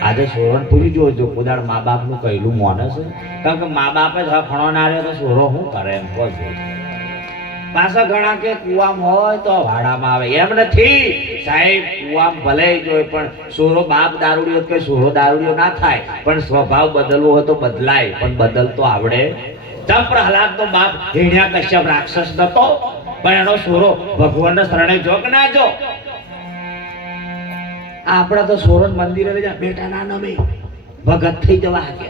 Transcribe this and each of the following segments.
આજે સોરણ પૂરી જોજો કુદાડ મા બાપ નું કહેલું મોને છે કારણ કે મા બાપે જ હફણો ના રહ્યો તો સોરો શું કરે એમ કહો પાછા ઘણા કે કુવામાં હોય તો ભાડામાં આવે એમ નથી સાહેબ કુવામાં ભલે જોય પણ સોરો બાપ દારૂડિયો કે સોરો દારૂડિયો ના થાય પણ સ્વભાવ બદલવો હોય તો બદલાય પણ બદલતો આવડે જબ પ્રહલાદ નો બાપ હિરણ્ય કશ્યપ રાક્ષસ નતો પણ એનો સોરો ભગવાન શરણે જો કે ના જો આપડા તો સોરન મંદિરે લઈ જા બેટા ના નમે ભગત થઈ જવા કે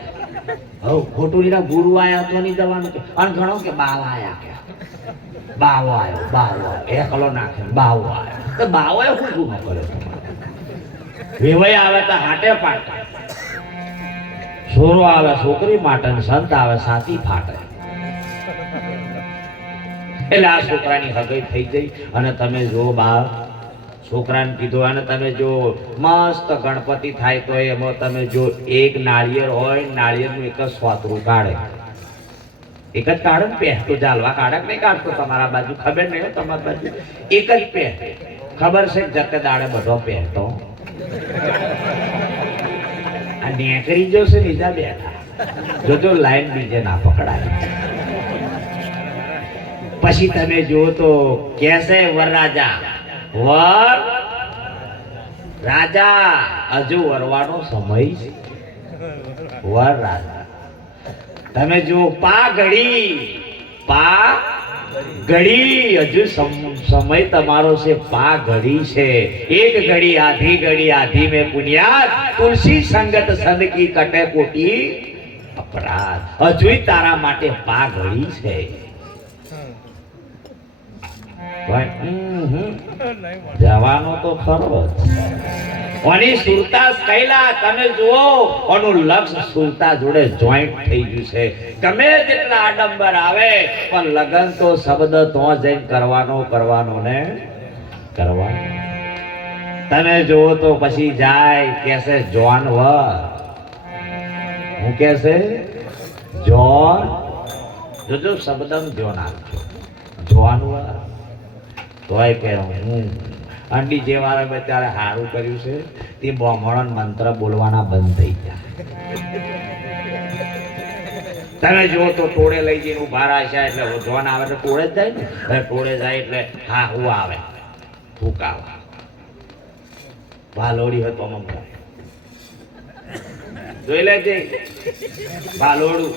હવ ખોટું નીરા ગુરુ આયા તો નહીં જવાનું કે અને ઘણો કે બાવ આયા કે બાવો આયો એકલો નાખે બાવો આયો તો બાવો એ શું ગુનો કર્યો વેવાય આવે તો હાટે પાટે સોરો આવે છોકરી માટે સંત આવે સાથી ફાટે એટલે આ છોકરાની હગાઈ થઈ ગઈ અને તમે જો બાપ છોકરાને કીધું અને તમે જો મસ્ત ગણપતિ થાય તો એમાં તમે જો એક નાળિયેર હોય નાળિયેરનું એક જ સ્વાતરું કાઢે એક જ કાઢે ને પેહ તો જાલવા કાઢે નહીં કાઢતો તમારા બાજુ ખબર નહીં તમારી બાજુ એક જ પેહ ખબર છે જતે દાડે બધો પહેરતો આ નેકરી જો છે નીચા બેઠા જોજો લાઈન બીજે ના પકડાય પછી તમે જો તો કેસે વરરાજા વર રાજા હજુ વરવાનો સમય છે વર રાજા તમે જો પા ઘડી હજુ સમય તમારો છે પા ઘડી છે એક ઘડી આધી में पुण्यात तुलसी संगत संग की कटे कोटी अपराध હજુ તારા માટે પા ઘડી છે જવાનો તો ખરો કોની સુરતા કૈલા તમે જુઓ કોનું લક્ષ સુરતા જોડે જોઈન્ટ થઈ ગયું છે ગમે જેટલા આડંબર આવે પણ લગન તો શબ્દ તો જઈને કરવાનો ને કરવાનો તમે જુઓ તો પછી જાય કેસે જોન વર હું કેસે જોન જોજો શબ્દમ જોન આપજો જોન વર તોય કે હું અંડી જે વાળા બચારે સારું કર્યું છે તે બ્રાહ્મણ મંત્ર બોલવાના બંધ થઈ ગયા તમે જો તો ટોળે લઈ જઈને ઉભા રાખ્યા એટલે જોન આવે તો ટોળે જ જાય ને ટોળે જાય એટલે હા હું આવે ફૂકાવા ભાલોડી હતો મમ્મી જોઈ લેજે ભાલોડું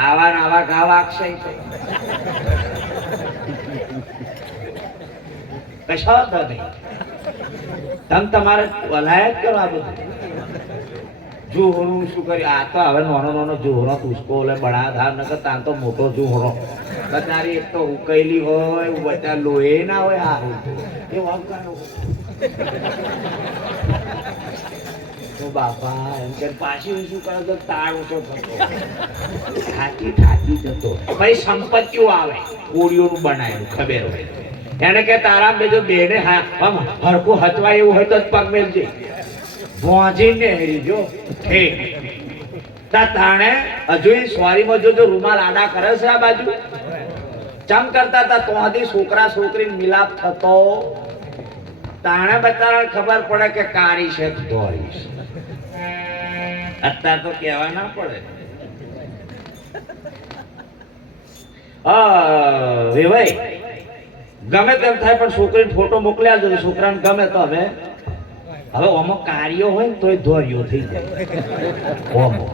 આવા ઘા વાગશે કશો તો નહીં તમે તમારે વલાયત કરો આ બધું જુહોરું શું કર્યું આ તો હવે નાનો જુહોરો તુસ્કો લે બડા ધાર નકર તાન તો મોટો જુહોરો બચારી એક તો ઉકેલી હોય બચા લોહી ના હોય આ એ વાપ તો બાપા એમ કે પાછી શું કરે તો તાળ ઊંચો થતો થાકી જતો ભાઈ સંપત્તિઓ આવે કોળીઓનું બનાવેલું ખબર હોય એને કે તારા બેજો બેને હરખું હચવાય એવું હોય તો જ પગ મેલજે ભોંજીને હેરી જો તાણે હજુ સ્વારીમાં જો રૂમાલ આડા કરે છે આ બાજુ ચમ કરતા હતા તો હજી છોકરા છોકરી મિલાપ થતો તાણે બચારા ખબર પડે કે કારી છે દોરી છે અત્યારે તો કહેવા ના પડે વેવાઈ ગમે તેમ થાય પણ છોકરીને ફોટો મોકલ્યા જો છોકરાને ગમે તો હવે અમુક કાર્યો હોય ને તોય ધોર્યો થઈ જાય ઓમો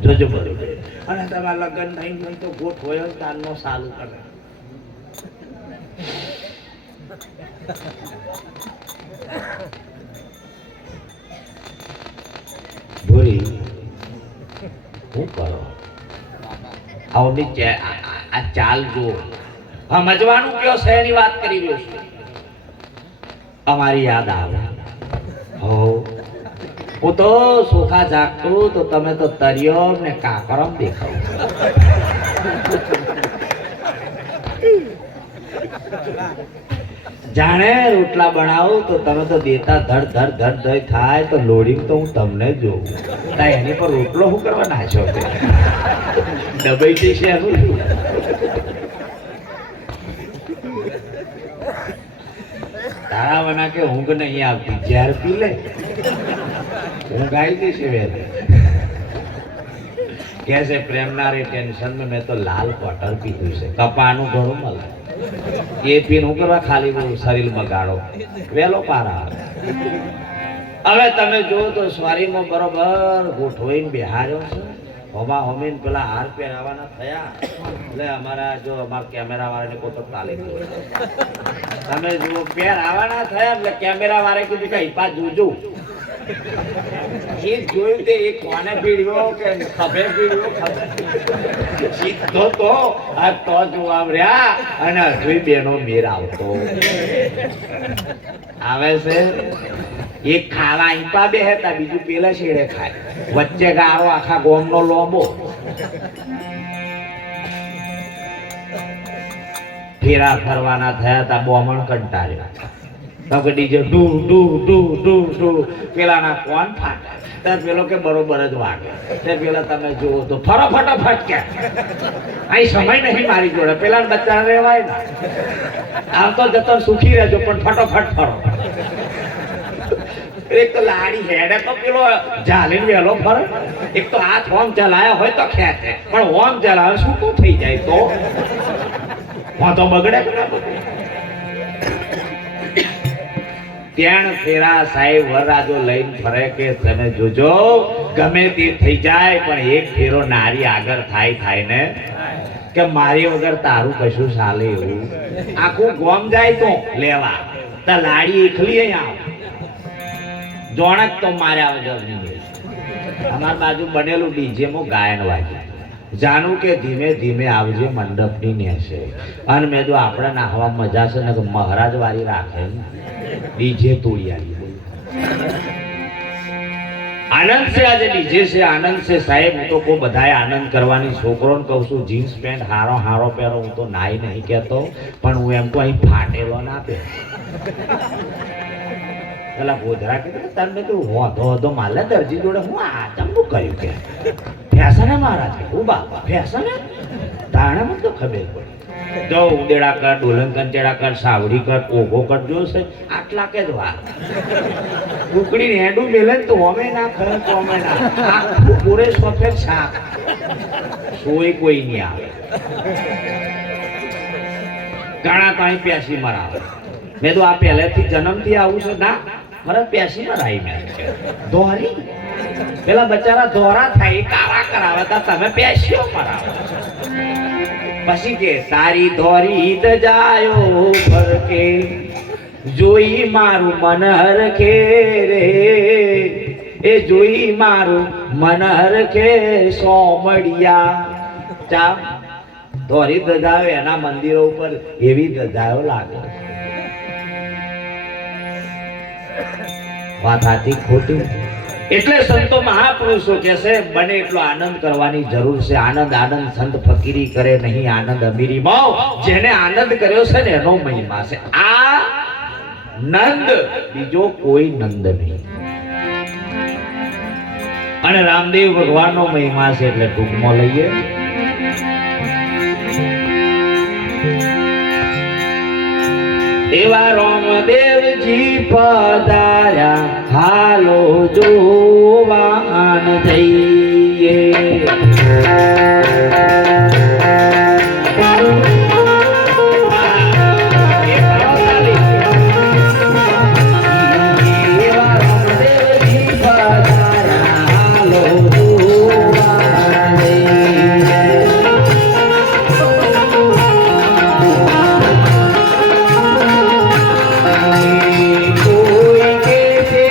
જોજો બરોબર અને તમારા લગ્ન થઈ હોય તો ગોઠ હોય તારનો સાલું કરે ભૂરી શું કરો આવની આ ચાલ જો સમજવાનું કયો છે એની વાત કરી રહ્યો છું અમારી યાદ આવે હો હું તો સોખા જાગતું તો તમે તો તરિયો ને કાકરમ દેખાવ જાણે રોટલા બનાવું તો તમે તો દેતા ધડ થાય તો લોડિંગ તો હું તમને જોઉં એની પર રોટલો શું કરવા નાખ્યો દબાઈ જશે એનું તારાવાના કે ઊંઘ નહીં આવતી, ઝેર પી લે ઊંઘ આવી જશે વેર. કે છે પ્રેમનારી ટેન્શન મેં તો લાલ ક્વાર્ટર પીધું છે, કપાનું ઘણું મળે, એ પીને હું કરવા ખાલી શરીરમાં ગાળો વેલો પારા. હવે તમે જુઓ તો સ્વારીમાં બરોબર ગોઠવાઈને બેહાર્યો છે, હોમા હોમીને પેલા હાર પહેરાવાના થયા એટલે અમારા જો અમારા કેમેરા વાળાને કોઈ તો તાલી દો. તમે જુઓ પેર આવવાના થયા એટલે કેમેરા વાળા કીધું કે હિપા જોજો. એ જોયું તે એક કોને પીડ્યો કે ખભે પીડ્યો ખબર સીધો તો આ તો જોવા રહ્યા અને હજુ બેનો મેર આવતો આવે છે. એક ખાવા હિપા બે હતા, બીજું પેલા શેડે ખાય, વચ્ચે ગાળો આખા ગોમનો લોબો. ફેરા ફરવાના થયા હતા, બોમણ કંટાળ્યા ડીજે ડુ ડુ ડુ ડુ ડુ પેલાના કોણ ફાટે ત્યારે પેલો કે બરોબર જ વાગે. તે પેલા તમે જુઓ તો ફરો ફટાફટ કે અહીં સમય નહીં મારી જોડે, પેલા બચ્ચા રહેવાય ને આવતો જતો સુખી રહેજો પણ ફટોફટ ફરો. એક તો લાડી હેડે તો પેલો ઝાલીને વેલો ફરે, એક તો હાથ હોમ ચલાયા હોય તો ખેંચે પણ હોમ ચલાવે શું તો થઈ જાય તો તો બગડે કે ના બગડે. ત્યાં ફેરા સાહેબ વરરાજો લઈને ફરે કે તમે જોજો ગમે તે થઈ જાય પણ એક ફેરો નારી આગળ થાય ને કે મારી વગર તારું કશું ચાલે એવું. આખું ગોમ જાય તો લેવા તો લાડી એકલી અહીંયા જોણક તો માર્યા વગર નહીં. અમાર બાજુ બનેલું ડીજે માં ગાયન વાગે, જાણું કે ધીમે ધીમે આવજે મંડપની નેસે. અને મેં જો આપણે નાહવા મજા છે ને તો મહારાજ વાળી રાખે ડીજે તોડી આવી. આનંદ છે આજે ડીજે છે, આનંદ છે સાહેબ. હું તો કોઈ બધાએ આનંદ કરવાની, છોકરોને કહું છું જીન્સ પેન્ટ હારો પહેરો, હું તો નાઈ નહીં કહેતો પણ હું એમ તો અહીં ફાટેલો ના પહેર. પેલા ગોધરા કીધું તમે તું હોધો માલે દરજી જોડે હું આ ચમનું કર્યું કે ફેશન મારા છે હું બાપા ફેશન તાણામાં તો ખબર પડી. જો ઉદેડા કર, ડોલંકન ચેડા કર, સાવડી કર, ઓઘો કર જોશે આટલા કે જ વાર ઉકડીને હેડું મેલે તો અમે ના ખરે તો અમે ના આખું પૂરે સફેદ શાક સોય કોઈ નહીં આવે. ઘણા તો અહીં પેસી મરાવે. મેં તો આ પહેલેથી જન્મથી આવું છે ના મારા પેસી મરાઈ મેં દોરી પેલા બચારા દોરા થાય કાવા કરાવે તમે પેસીઓ મરાવો. પછી કે તારી દોરી દજાયો ફરકે જોઈ મારું મન હરખે રે, એ જોઈ મારું મન હરખે સોમડિયા. ચા દોરી દજાયો એના મંદિરો ઉપર એવી દજાયો લાગે. વાત સાચી ખોટી? એટલે સંતો મહાપુરુષો કે છે બને એટલો આનંદ કરવાની જરૂર છે. આનંદ આનંદ સંત ફકીરી કરે નહીં આનંદ અમીરી માં. જેને આનંદ કર્યો છે ને એનો મહિમા છે. આ નંદ બીજો કોઈ નંદ નહીં. અને રામદેવ ભગવાનનો મહિમા છે એટલે ટૂંકમાં લઈએ. એવા રામદેવજી પધાર્યા હાલો જોવાન જઈએ. કોઈ કે છે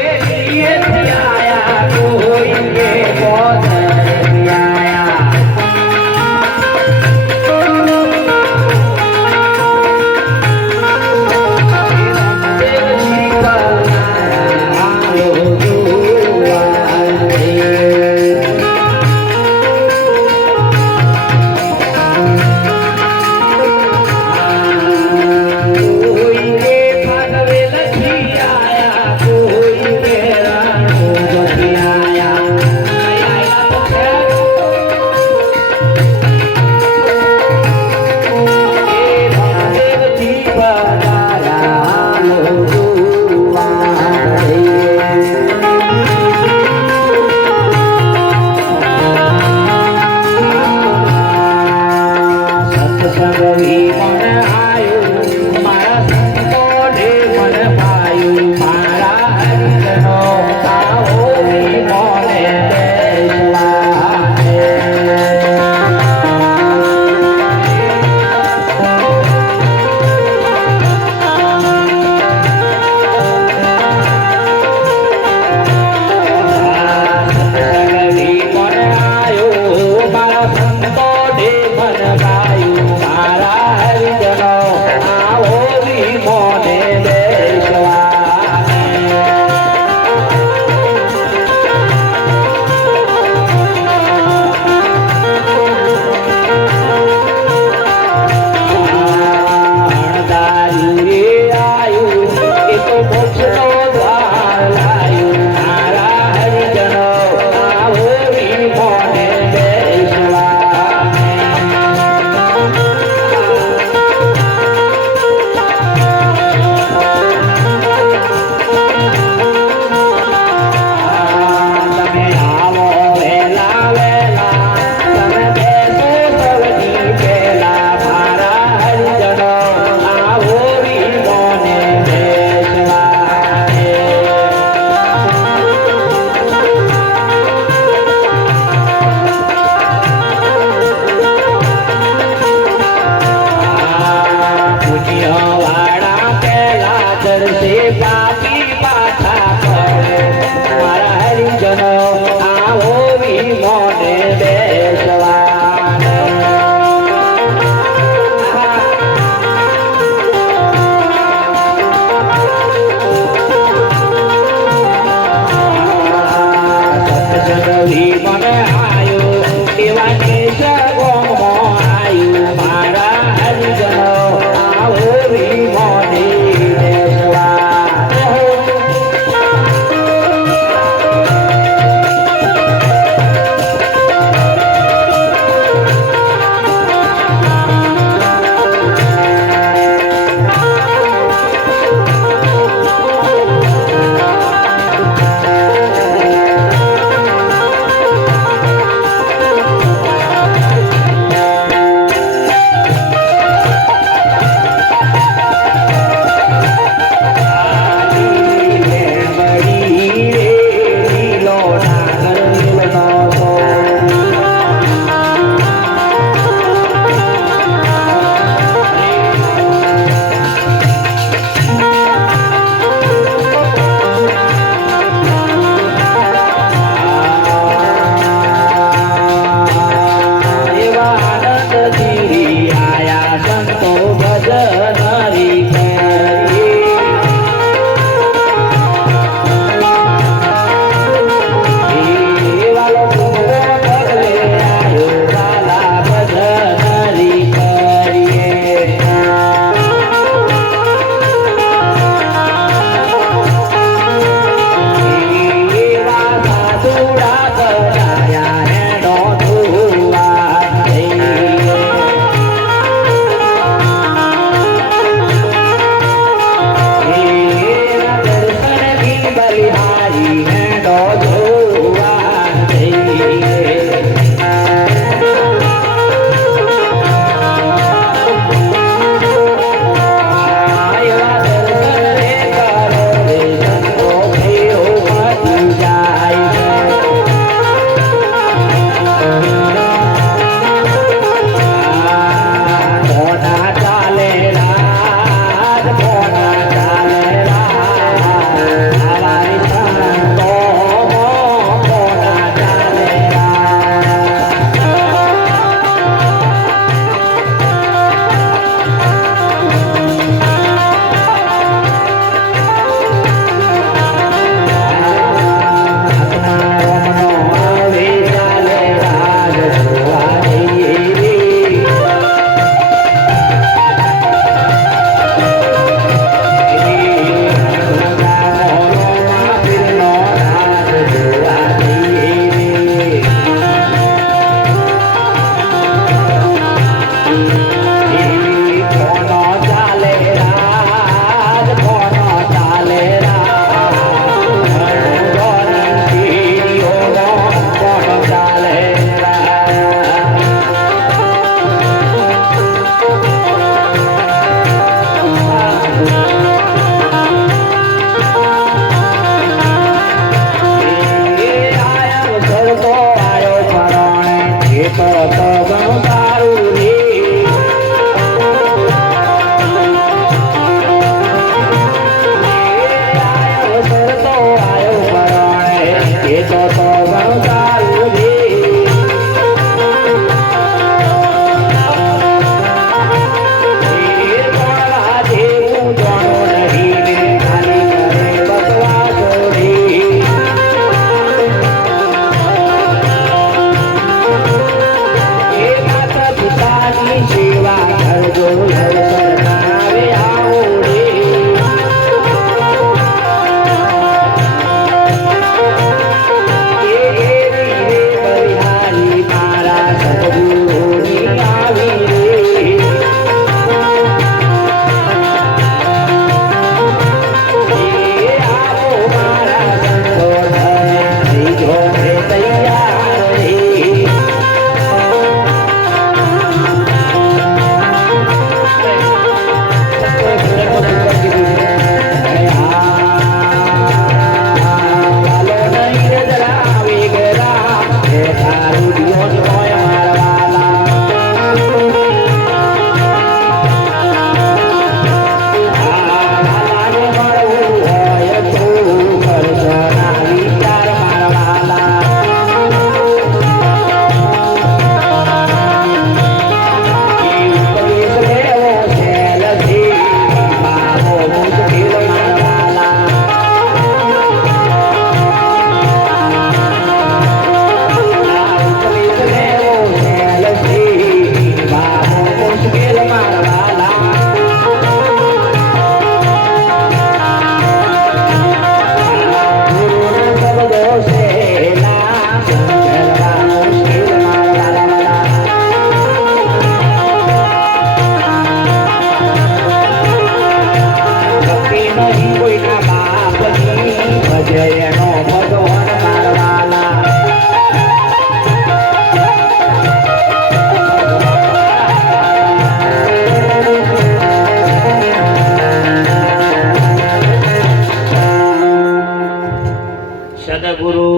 સદગુરુ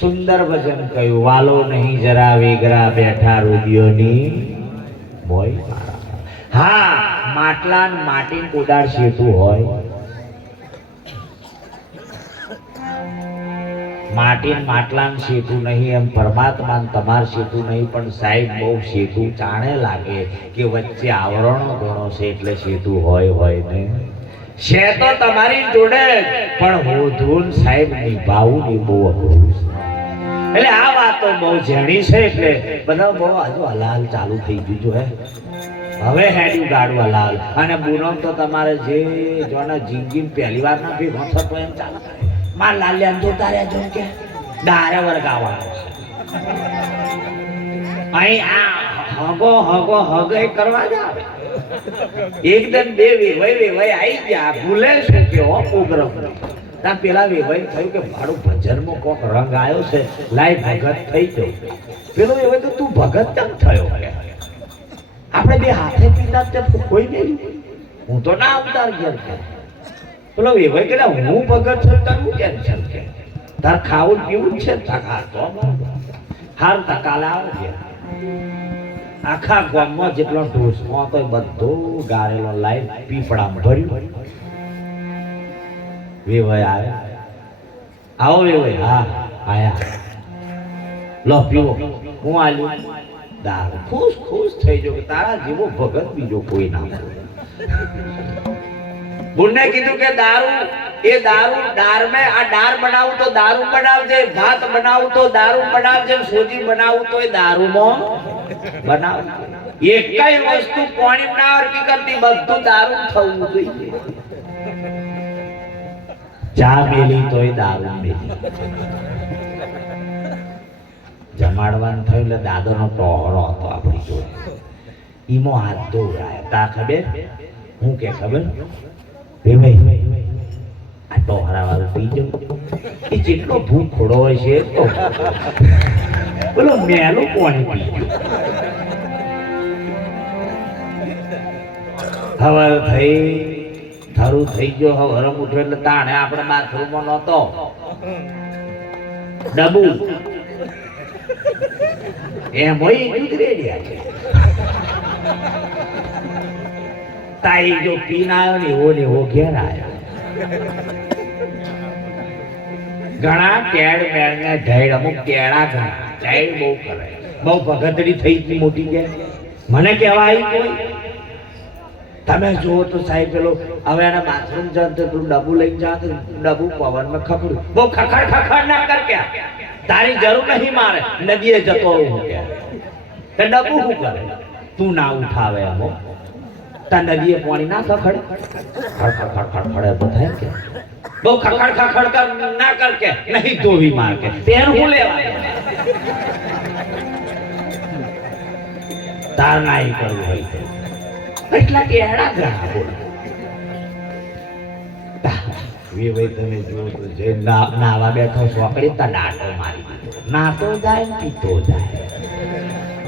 સુંદર ભજન કહ્યું, વાલો નહીં જરા વેગરા બેઠા રુદિયોની મોય. હા, માટલા માટી કોદાળ શેતું હોય, માટી માટલા શેતું નહીં, એમ પરમાત્મા તમાર શેતું નહીં, પણ સાહેબ બહુ શેતું ચાણે લાગે કે વચ્ચે આવરણો ઘણો છે એટલે શેતું હોય ને. છે તો તમારી જોડે પણ હોધું સાહેબ નિભાવું ને બહુ અઘરું છે. એટલે આ વાતો બહુ ઝેણી છે એટલે બધા બહુ હજુ હલાલ ચાલુ થઈ ગયું હે. હવે હેડ્યું ગાડું હલાલ. અને પૂનમ તો તમારે જે જોને જિંદગી પહેલી વાર ના ભેગો થતો એમ ચાલુ કરે. માર લાલ્યા જોતા રહ્યા જો કે ડારે વર્ગાવાનો અહીં આ હગો કરવા જ આવે. એકદમ બે વેવાઈ આવી ગયા, ભૂલે છે કે હો પ્રોગ્રામ ત્યાં પેલા વેવાઈ થયું કે મારું ભજનમાં કોક રંગ આવ્યો છે, લાઈ ભગત થઈ ગયો. પેલો વેવાઈ તો તું ભગત કેમ થયો? આપણે બે હાથે પીતા તે કોઈ નહીં, હું તો ના અવતાર ઘેર કે. પેલો વેવાઈ કે હું ભગત છું તારું ટેન્શન કે તાર ખાવું પીવું છે તકા તો હાર તકાલે આવે છે. આખા ગામમાં જેટલો ઢોસમાં હતો બધું ગારેલો લાઈ પીપળામાં ભર્યું. વેવાઈ આવે, આવો વેવાઈ. હા આયા, લો પીવો. હું આલ્યું દારૂ. ખુશ થઈ ગયો કે તારા જેવો ભગત બીજો કોઈ ના. બુનને કીધું કે દારૂ દાર મેં આ દાર બનાવું તો દારૂ બનાવજે, ભાત બનાવું તો દારૂ બનાવજે, સોજી બનાવું તો દારૂમાં બનાવ. એકઈ વસ્તુ પાણી ના અરકી કરતી, બધું દારૂ થવું જોઈએ. ચા મેલી તોય દારૂ મેલી. જમાડવાનું થયું એટલે દાદાનો ટોહરો હતો આપણી જોડે. ઈમો હાથ ધોવરાય તા ખબર હું કે ખબર ભાઈ આ ટોહરા વાળું પી જાઉં એ જેટલો ભૂખડો હોય છે તો બોલો મેલું પાણી પી ગયું. હવાર થઈ થરું થઈ ગયો. હવરમ ઉઠ્યો એટલે તાણે આપણે બાથરૂમમાં નહોતો ડબુ એમ હોય રેડિયા છે. તાઈ જો પીન આવ્યો ને એવો ઘેર આવ્યો. ઘણા કેડ મેળને ઢેડ અમુક કેળા ઘણા ઢેડ બહુ કરે, બહુ ભગતડી થઈ ગઈ મોટી કે મને કહેવા આવી કોઈ. તમે જુઓ તો સાહેબ પેલો હવે એના બાથરૂમ જાત તો ડબુ લઈને જાત, ડબુ પવનમાં ખખડું. બહુ ખખડ ના કર કે તારી જરૂર નહીં મારે, નદીએ જતો રહું કે ડબુ શું કરે તું ના ઉઠાવે. અમો તા નદીએ પાણી ના ખખડે, ખડખડ તો થાય કે બહુ ખખડ ના કર કે નહીં ધોવી માર કે તેર હું લેવા તાર નાઈ કરવું હોય તો એટલા કે એડા ઘણા બોલ. વેવાઈ તમે જુઓ તો જે નાવા બેઠો સોકડી તા ડાટો મારી દીધો. નાતો જાય ને પીતો જાય.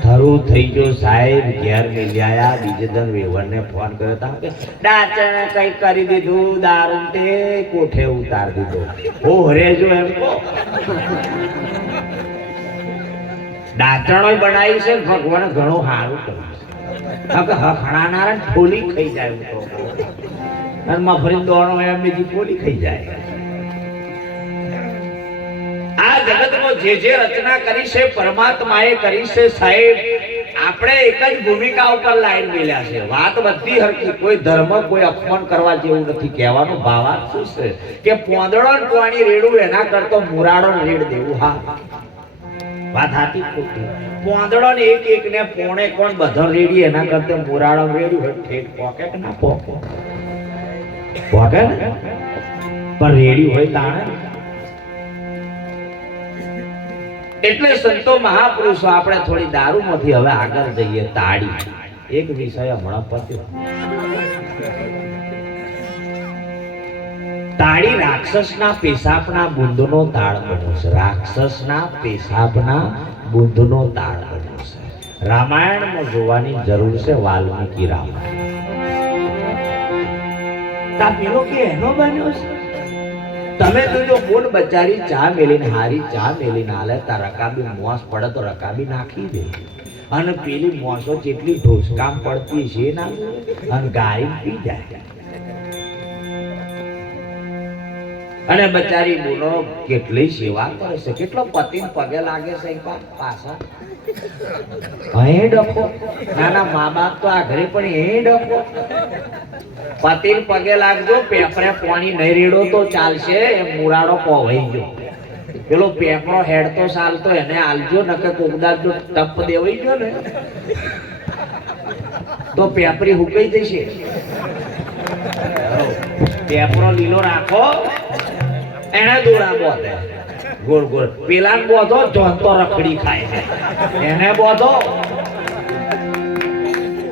થરું થઈ ગયો સાહેબ. ઘેર મિલ્યા બીજે દન વેવણને ફોન કર્યો તા કે ડાચણે કઈ કરી દીધું, દારૂ તે કોઠે ઉતાર દીધો. હો રેજો એમ કો ડાચણો બનાવી છે ભગવાન ઘણું સારું કર્યું. હખણાનાર ફોલી ખાઈ જાય અને મફરી દોણો એમ બીજી ફોલી ખાઈ જાય. આ જગતમાં જે રચના કરી છે પરમાત્માએ કરી છે સાહેબ. આપણે એક જ ભૂમિકા ઉપર લાઈન મેલ્યા છે. વાત બધી હરકી, કોઈ ધર્મ કોઈ અપમાન કરવા જેવું નથી. કહેવાનો ભાવાર્થ શું છે કે પોંદડો પાણી રેડવું એના કરતો મુરાડો રેડ દેવું. હા વાત હાથી ખોટી. પોંદડો ને એક ને પોણે કોણ બધા રેડી એના કરતા મુરાડો રેડ્યું ઠેઠ પોકે કે ના પોકે પોકે ને પણ રેડી હોય તાણે. એટલે સંતો મહાપુરુષો આપણે થોડી દારૂમાંથી હવે આગળ જઈએ. તાળી એક વિષય હમણાં પત્યો. તાળી રાક્ષસના પેશાબના બુંદનો તાળ બન્યો છે. રાક્ષસના પેશાબના બુંદનો તાળ બન્યો છે. રામાયણમાં જોવાની જરૂર છે. વાલ્મીકી રામાયણ તા પેલો કે એનો બન્યો છે. તમે તો જો બોલ બચારી ચા મેલીને હારી ચા મેલીને હાલે તાર રકાબી મોસ પડે તો રકાબી નાખી દે અને પેલી મોસો જેટલી ઢોસકામ પડતી છે ના અને ગાય પી જાય અને બચારી બોલો કેટલી સેવા કરે છે કેટલો પતિને પગે લાગે છે પાછા અહીં ડખો નાના મા બાપ તો આ ઘરે પણ અહીં ડખો પતિને પગે લાગજો પેપરે પાણી નહીં રેડો તો ચાલશે એમ મુરાડો પોવાઈ ગયો પેલો પેપરો હેડ તો ચાલતો એને આલજો નકે કોકદાર જો ટપ દેવાઈ ગયો ને તો પેપરી હુકાઈ જશે પેપરો લીલો રાખો એને દોરા બોધે ગોળ ગોળ પેલા બોધો જોનતો રખડી ખાય છે એને બોધો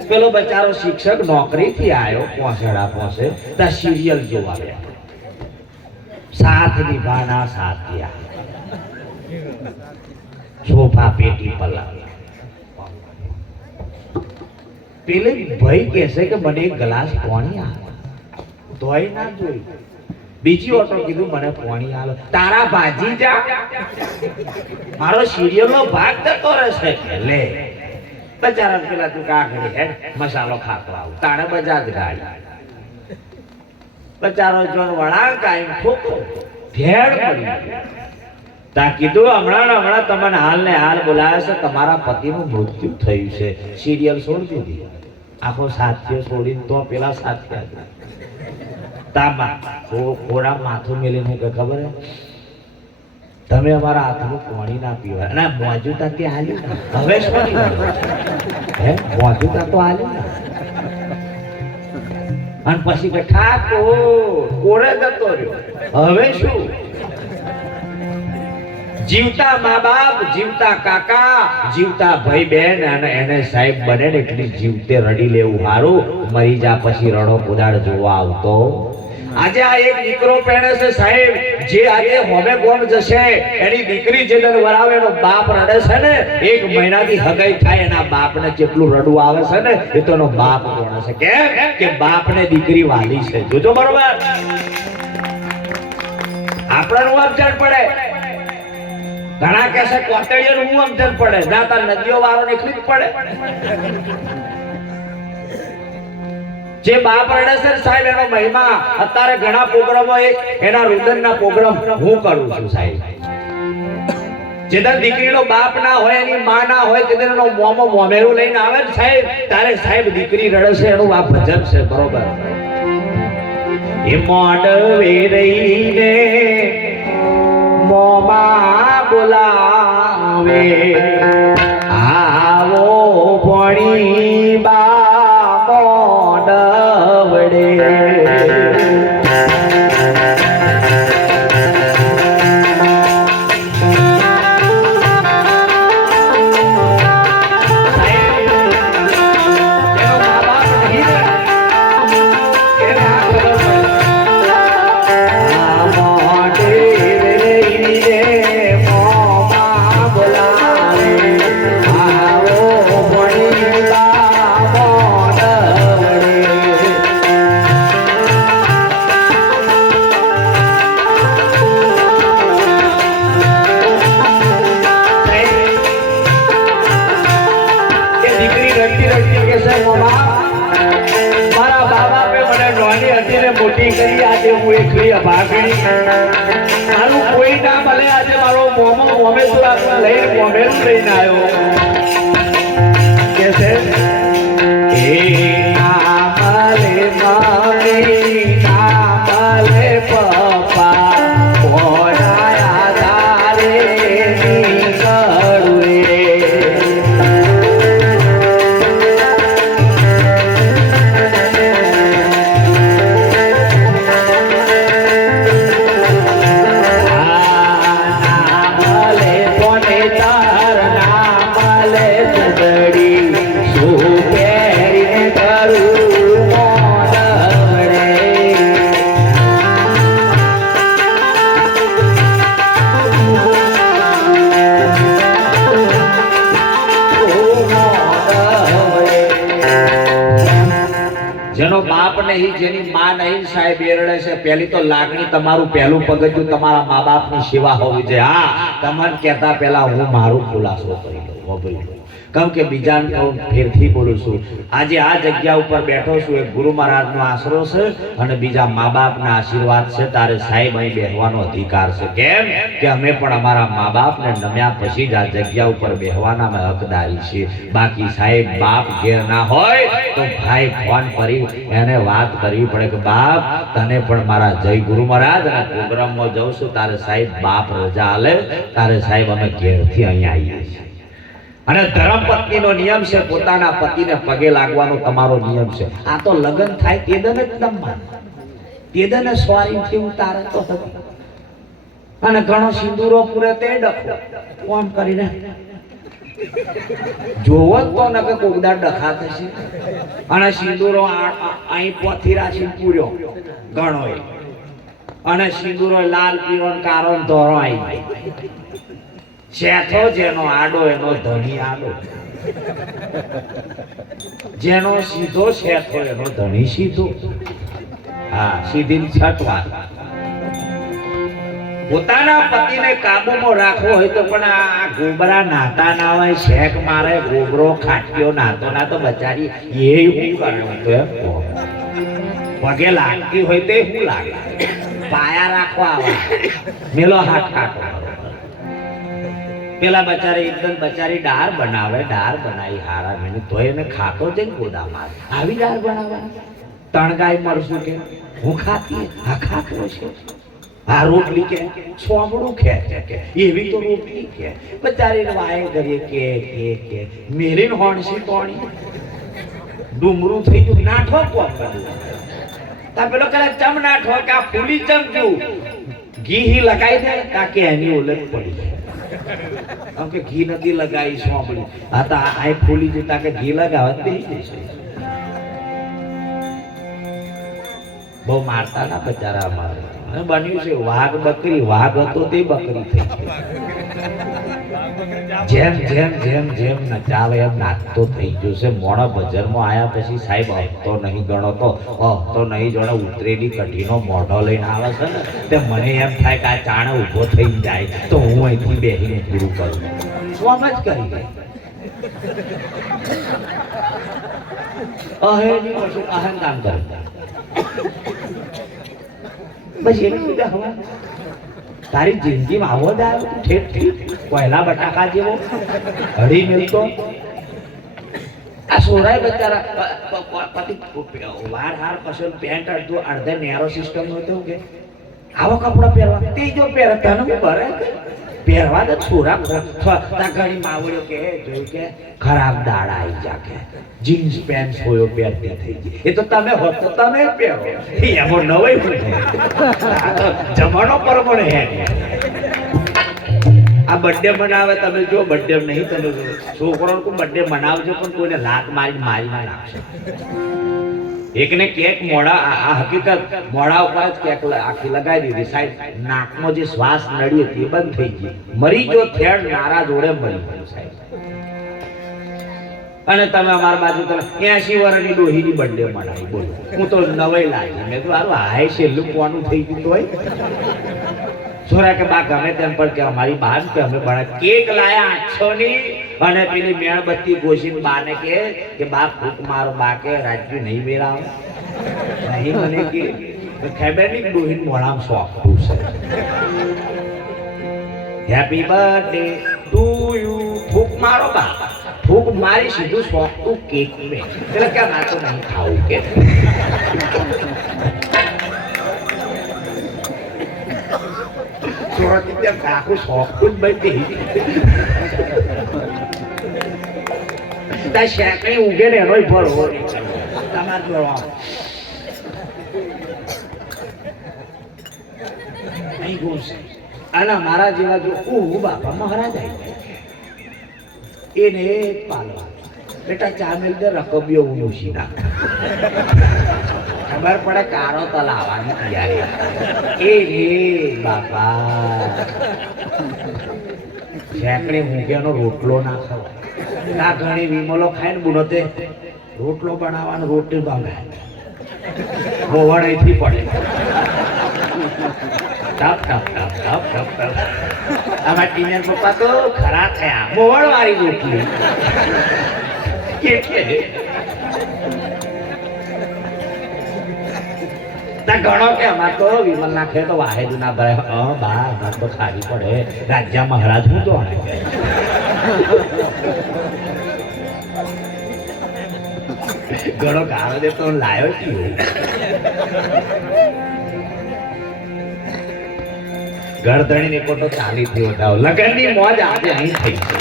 પેલો બચારો શિક્ષક નોકરી થી આવ્યો પોસેડા પોસે તા સિરિયલ જોવા ગયા સાથ નિભાના સાથિયા સોફા પેટી પલંગ પેલે ભાઈ કહેશે કે મને એક ગ્લાસ પાણી આપ તોય ના જોઈ બીજી ઓટો કીધું મને પાણી આલો તારા ભાજી જા મારો સિરિયલ નો ભાગ થતો રહેશે લે બચારા પેલા તું કા ઘડી હે મસાલો ખાતો આવ તાણે બજાજ ગાડી બચારો જોન વળાંક આઈ ઠોકો ભેડ પડી તા કીધું હમણાં તમને હાલ ને હાલ બોલાવે છે તમારા પતિનું મૃત્યુ થયું છે સિરિયલ છોડી દીધી આખો સાથીઓ છોડીને તો પેલા સાથિયા તાબા કોરા માથું મેલીને કે ખબર હે તમે અમારા હાથનું પાણી ના પીવા અને મોજુતા તે હાલ્યું હવે શું હે મોજુતા તો હાલ્યું અને પછી કે ઠાકોર કોરે જતો રહ્યો હવે શું જીવતા મા બાપ જીવતા કાકા જીવતા ભાઈ બહેન અને એને સાહેબ બને ને એટલી જીવતે રડી લેવું સારું મરી જા પછી રડો કુદાડ જોવા આવતો આજે આ એક દીકરો પહેણે છે સાહેબ જે આજે હોમે ગોમ જશે એની દીકરી જે દર વરાવે એનો બાપ રડે છે ને એક મહિનાથી હગાઈ થાય એના બાપને જેટલું રડવું આવે છે ને એ તો એનો બાપ કોણ છે કેમ કે બાપને દીકરી વાલી છે જોજો બરોબર આપણાનું સમજણ પડે ઘણા કહેશે કોતળિયાનું હું સમજણ પડે ના તાર નદીઓ વાળો નીકળી જ પડે જે બાપ રડે છે સાહેબ એનો મહિમા અત્યારે ઘણા પ્રોગ્રામો એના રુદનના પ્રોગ્રામ હું કરું છું સાહેબ જેદર દીકરીનો બાપ ના હોય એની માં ના હોય તેદર એનો મોમો મોમેરું લઈને આવે ને સાહેબ તારે સાહેબ દીકરી રડે છે એનું આ ભજન છે બરોબર એ મોડ વેરઈને મોમા બોલાવે આવો ભણી બા મોટી કરી આજે હું એકલી અભાગણી મારું કોઈ ના ભલે આજે મારો મોમો મોમેશ્વર લઈને મોમેરું લઈને આવ્યો કે છે એ ના ભલે મમ્મી ના ભલે પપ્પા ઓડાયા તારે નીકળું Oh નહીં, જેની માં નહીં સાહેબ એરડે છે, પહેલી તો લાગણી તમારું પહેલું પગથિયું તમારા મા બાપની સેવા હોવી જોઈએ. હા, તમને કહેતા પહેલા હું મારું ખુલાસો કરી દઉં. કેમ કે બીજાને ફેરથી બોલું છું. આજે આ જગ્યા ઉપર બેઠો છું, એક ગુરુ મહારાજનો આશરો છે અને બીજા મા બાપના આશીર્વાદ છે. તારે સાહેબ અહીં બેસવાનો અધિકાર છે. કેમ કે અમે પણ અમારા મા બાપને નમ્યા પછી જ આ જગ્યા ઉપર બેસવાના અમે હકદારી છીએ. બાકી સાહેબ બાપ ઘેર ના હોય તો ભાઈ ફોન કરી એને વાત કરવી પડે કે બાપ તને પણ મારા જય ગુરુ મહારાજ અને પ્રોગ્રામમાં જઉં છું, તારે સાહેબ બાપ રજા આલે, તારે સાહેબ અમે ઘેરથી અહીંયા આવીએ છીએ. અને ધર્મ પત્નીનો નિયમ છે, પોતાના પતિને પગે લાગવાનો તમારો નિયમ છે. આ તો લગ્ન થાય તેદન જ નમવા, તેદન સ્વારીથી ઉતારે તો હતી. અને ઘણો સિંદૂરો પૂરે તે ડખો કોમ કરીને જોવો તો ન કે કોકદાર ડખા થશે. અને સિંદૂરો અહીં પોથી રાખી પૂર્યો ઘણો, અને સિંદૂરો લાલ પીળો કારો ધોરો આવી શેઠો જેનો આડો એનો ધણી આડો, જેનો સીધો શેઠો એનો ધણી સીધો. હા, સીધી છટવા. પોતાના પતિને કાબુમાં રાખવો હોય તો પણ આ ગોબરા નાતા ના હોય, શેક મારે ગોબરો ખાટ્યો નાતો ના તો બચારી એ શું કરે તો એમ પગે લાગતી હોય તે શું લાગે, પાયા રાખવા આવે મેલો હાથ કાઢો. પેલા બચારે એકદમ બચારી ડાર બનાવે, ડાર બનાવી હારા મેને તો એને ખાતો જઈને ગોદા મારે આવી ડાર બનાવવાની. તણગાઈ મરશું કે હું ખાતી, હા ખાતો છે. આ રોટલી કે સોમડું ખેંચે કે એવી તો રોટલી કે બચારી વાય કરીએ કે મેરીને હોણસી તોણી ડુમરું થઈ ગયું નાઠો કોમ કર્યું. તા પેલો કરે ચમ નાઠો કે આ ફૂલી ચમ ગયું ઘી લગાઈ દે તાકે એની ઓલટ પડી. આમ કે ઘી નથી લગાવી સોંપડી, આ તો આ ફૂલી જતા કે ઘી લગાવે દે જશે. બહુ મારતા ના બચારા અમારે. બન્યું છે વાઘ બકરી, વાઘ હતો તે બકરી થઈ જેમ જેમ જેમ જેમ ન ચાલે એમ નાચતો થઈ ગયો છે. મોડા બજારમાં આયા પછી સાહેબ હફતો નહીં ગણો તો નહીં જોડે ઉતરેલી કઢીનો મોઢો લઈને આવે છે ને તે મને એમ થાય કે આ ચાણે ઊભો થઈ જાય તો હું અહીંથી બેસીને પૂરું કરું. સ્વમ જ કરી ગઈ અહેની પછી અહંકાર કરે પછી એની લીધે હવા તારી જિંદગીમાં આવો જ આવ્યો ઠેઠ ઠીક પહેલા બટાકા જેવો હળી મિલતો. આ સોરાય બચારા પતિ વાર હાર પસંદ પેન્ટ અડધું અડધે નેરો સિસ્ટમ નો તો કે આવો કપડા પહેરવા તે જો પહેરે તને હું ભરે પહેરવા દે છોરા ઘણી માવડ્યો કે જોયું કે ખરાબ દાડા આવી જા કે જીન્સ પેન્ટ હોયો પહેરતી થઈ ગઈ. એ તો તમે હોત તો તમે પહેરો એમાં નવાઈ જમાનો પરમણે હે. આ બર્થડે મનાવે તમે જો બર્થડે નહીં તમે છોકરો બર્થડે મનાવજો પણ કોઈને લાત મારી ના નાખશે. એકને કેક મોડા આ હકીકત મોડા ઉપર જ કેક આખી લગાવી દીધી સાહેબ. નાકમાં જે શ્વાસ નડી હતી એ બંધ થઈ ગઈ. મરી જો થેડ નારા જોડે મરી ગયું સાહેબ. અને તમે અમારા બાજુ તમે 80 વર્ષની ડોહીની બર્થડે મનાવી બોલો. હું તો નવાઈ લાગી. મેં તો હારું હાય છેલ્લું કોનું થઈ ગયું હોય. છોરા કે બા ગમે તેમ પણ કે અમારી બાન કે અમે બના કેક લાયા 800 ની અને પેલી મેણબત્તી ગોશીને બાને કે બા ફૂક મારો બા કે રાજ્ય નહીં મેરાવ નહીં મને કે ખેબેની ડોહીન મોણામ સોંપવું છે. હેપી બર્થડે ટુ યુ ફૂક મારો બા ફૂક મારી સીધું સોંપતું કેક મે એટલે કે ના તો નહીં ખાવું કે ચોરાથી ત્યાં કાકું સોંપતું જ બધી શેકણી ઊંઘે ને એનો ભરવો તમારે ભરવા અહીં ઘૂસ આના મારા જેવા જો બાપા મહારાજ એને પાલવા બેટા ચા મેલ દે રકબીઓ ઊંચી નાખ ખબર પડે કારો તલાવાની તૈયારી એ રે બાપા શેકણી ઊંઘેનો રોટલો ના ખવાય. ના ઘણી વિમલો ખાય ને બુનો તે રોટલો બનાવવાનો રોટલી ભાવે મોવણ અહીંથી પડે ટપ ટપ ટપ ટપ ટપ ટપ. આમાં ટીનર પપ્પા તો ખરા થયા, મોવણ વાળી રોટલી એટલે ઘણો કે અમાર તો વિમલ નાખે તો વાહેદ ના ભરે. બા અમાર તો ખાવી પડે, રાજા મહારાજ હું તો ઘણો ગાળો દે તો લાયો છું. ગરદણી ની કોટો ચાલી થી વધાવો, લગન ની મોજ આજે અહીં થઈ છે.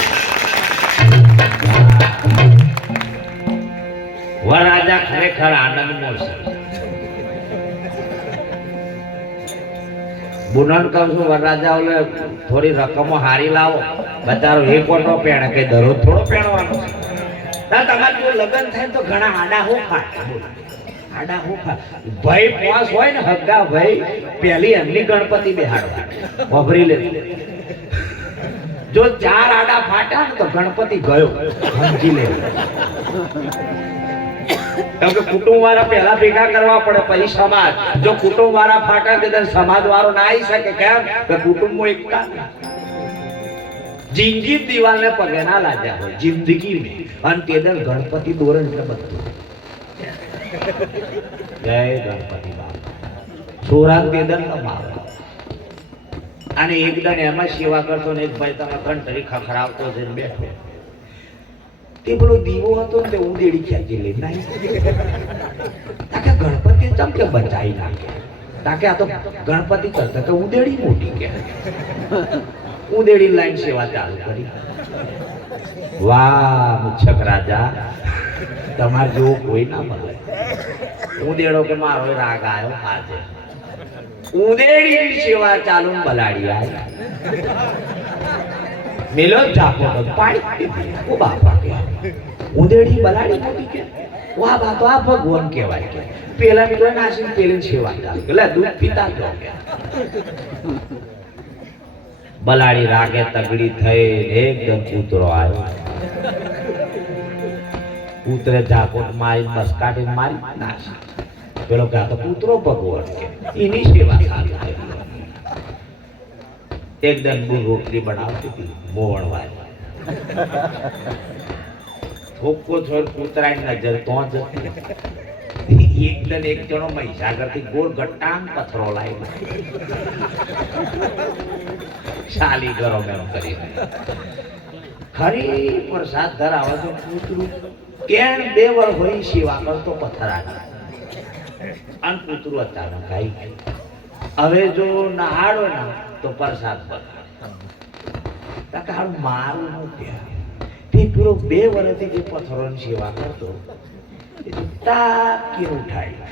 વરરાજા ખરેખર આનંદ મોશે. બુનન કહું છું વરરાજા ઓલે થોડી રકમો હારી લાવો, બચારો એક ઓટો પેણે કઈ દરરોજ થોડો પેણવાનો. તમારે જો લગ્ન થાય તો ઘણા આડા હું આડા હું ભાઈ પોસ હોય ને હગ્ગા ભાઈ પેલી એમની ગણપતિ બેહાડવા વભરી લે. જો 4 આડા ફાટ્યા ને તો ગણપતિ ગયો સમજી લે. કેમ કે કુટુંબ વાળા પહેલા ભેગા કરવા પડે પછી સમાજ. જો કુટુંબ વાળા ફાટા તો સમાજ વાળો ના આવી શકે. કેમ કે કુટુંબમાં એકતા જિંદગી દીવાલ ને પગે ના લાગ્યા હોય જિંદગી મેં. અને તેદલ ગણપતિ દોરે એટલે બધું. જય ગણપતિ બાપા. સોરાગ તેદલ નો મારો. અને એકદમ એમાં સેવા કરતો ને એક ભાઈ તમે ઘંટરી ખખડાવતો છે બેઠો. તે પેલો દીવો હતો ને તે ઉદેડી ખેંચી લઈ તાકે ગણપતિ ચમ કે બચાઈ નાખે. તાકે આ તો ગણપતિ કરતા તો ઉદેડી મોટી કે ઉદેડી લાઈન સેવા ચાલુ કરી. વાહ મુછક રાજા, તમાર જેવો કોઈ ના મળે. ઉદેડો કે મારો રાગ આવ્યો આજે. ઉદેડી સેવા ચાલુ બલાડી આવી મેલો ચાપો પાડી ઓ બાપા કે ઉદેડી બલાડી મોટી કે વાહ બા તો આ ભગવાન કહેવાય કે પેલા મિત્રો નાસી પેલી સેવા ચાલુ એટલે દૂધ પીતા જો કે બલાડી રાગે તગડી થઈ એકદમ કૂતરો આવ્યો. કૂતરે ઝાપોટ મારી બસકાટી મારી નાસી. પેલો કે તો કૂતરો ભગવાન કે એની સેવા ચાલુ થઈ. એકદમ બુર રોટલી બનાવતી હતી મોવણ વાળી. થોકો છોડ કૂતરાની નજર તો જ એકદમ એક જણો મહીસાગર થી ગોળ ગટ્ટાન પથરો લાવ્યો. ચાલી કરો મેં કરી ખરી પ્રસાદ ધરાવે તો કૂતરું કેણ 2 વાર હોય સેવા કરતો પથરાના. અને કૂતરું અચાનક આવી. હવે જો નહાડો ના તો પ્રસાદ બતાડ મારું નથી. તે પેલો 2 વર્ષથી જે પથ્થરોની સેવા કરતો તાકી ઉઠાય.